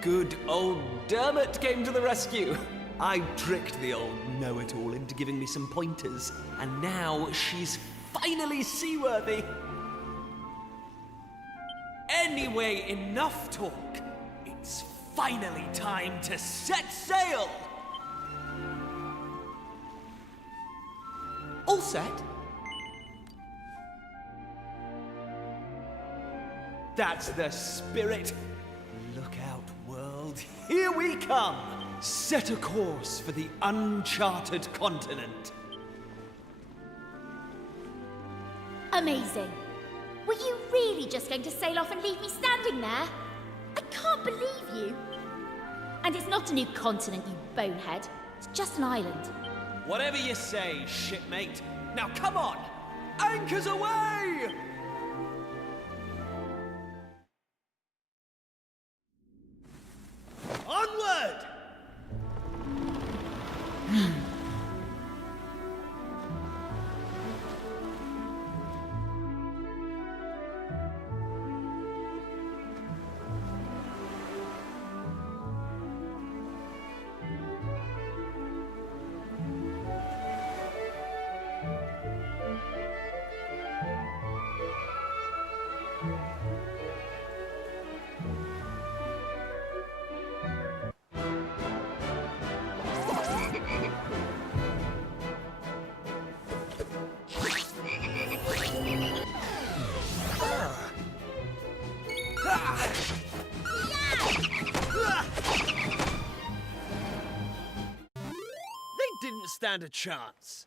good old Dermot came to the rescue. I tricked the old know-it-all into giving me some pointers, and now she's finally seaworthy. Anyway, enough talk. It's finally time to set sail! All set? That's the spirit. Look out, world. Here we come. Set a course for the uncharted continent. Amazing. Were you really just going to sail off and leave me standing there? I can't believe you. And it's not a new continent, you bonehead. It's just an island. Whatever you say, shipmate. Now come on! Anchors away! Onward! They didn't stand a chance.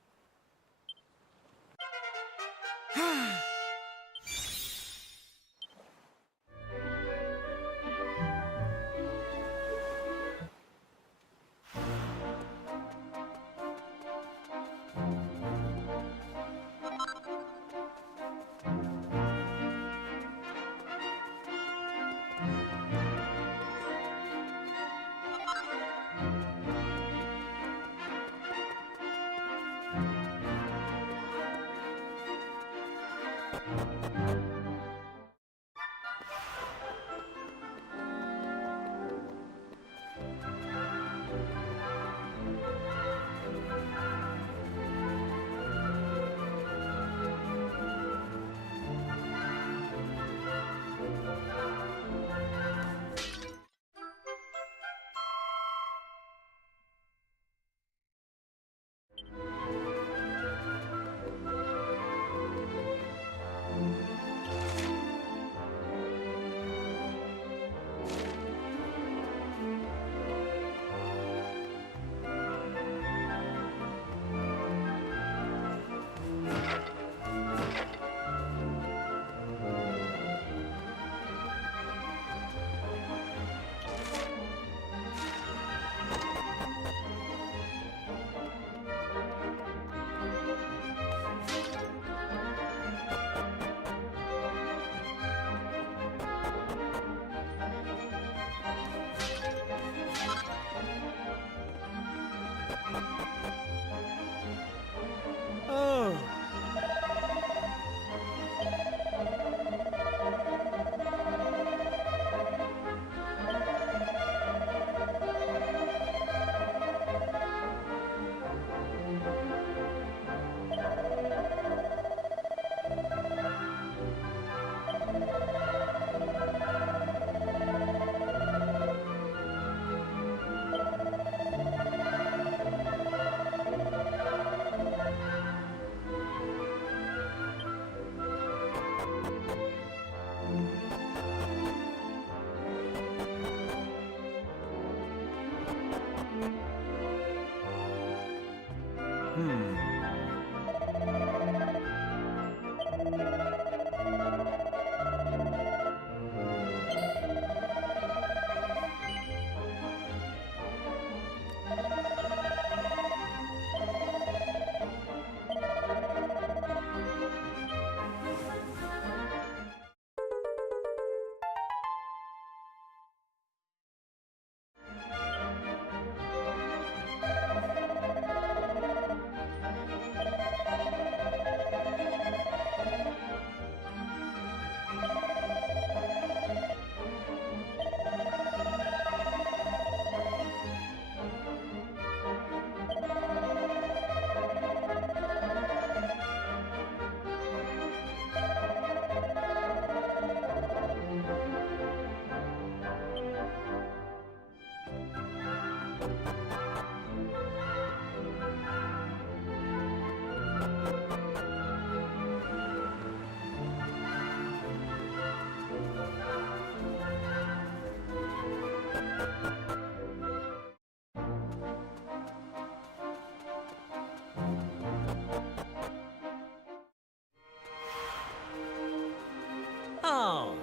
Oh.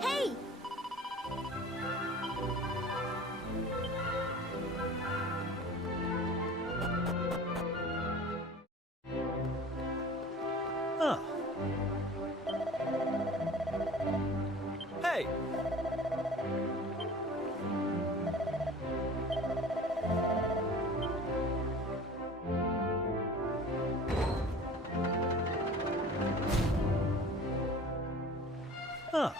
Hey! Huh. Hey! Huh.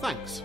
Thanks.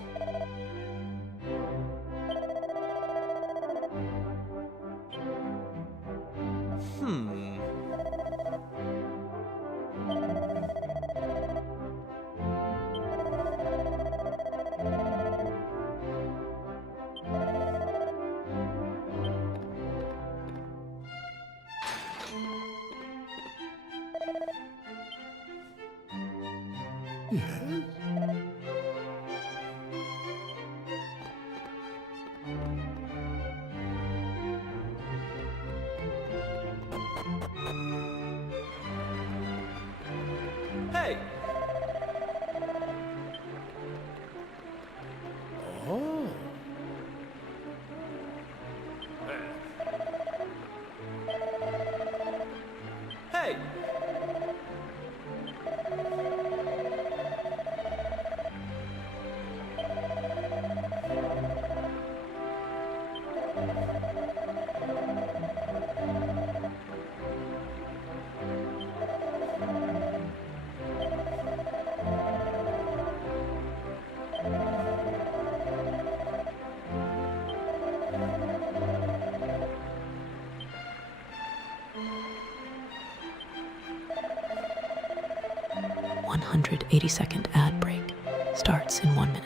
Hey! Oh. Hey! "180-second ad break starts in 1 minute."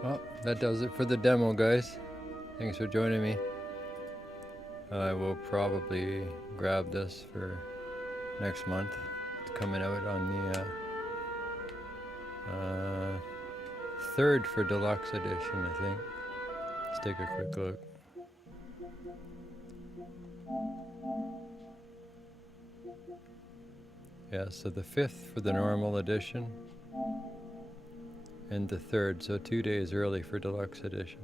Well, that does it for the demo, guys. Thanks for joining me. I will probably grab this for next month. It's coming out on the 3rd for Deluxe Edition, I think. Let's take a quick look. Yeah, so the 5th for the normal edition, and the 3rd, so 2 days early for Deluxe Edition.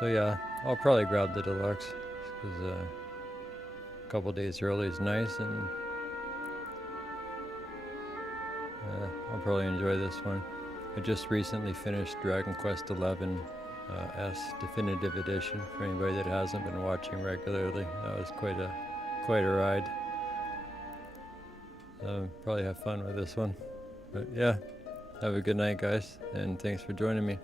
So yeah, I'll probably grab the Deluxe, because couple days early is nice, and I'll probably enjoy this one. I just recently finished Dragon Quest XI S Definitive Edition. For anybody that hasn't been watching regularly, that was quite a ride. Probably have fun with this one. But yeah, have a good night, guys, and thanks for joining me.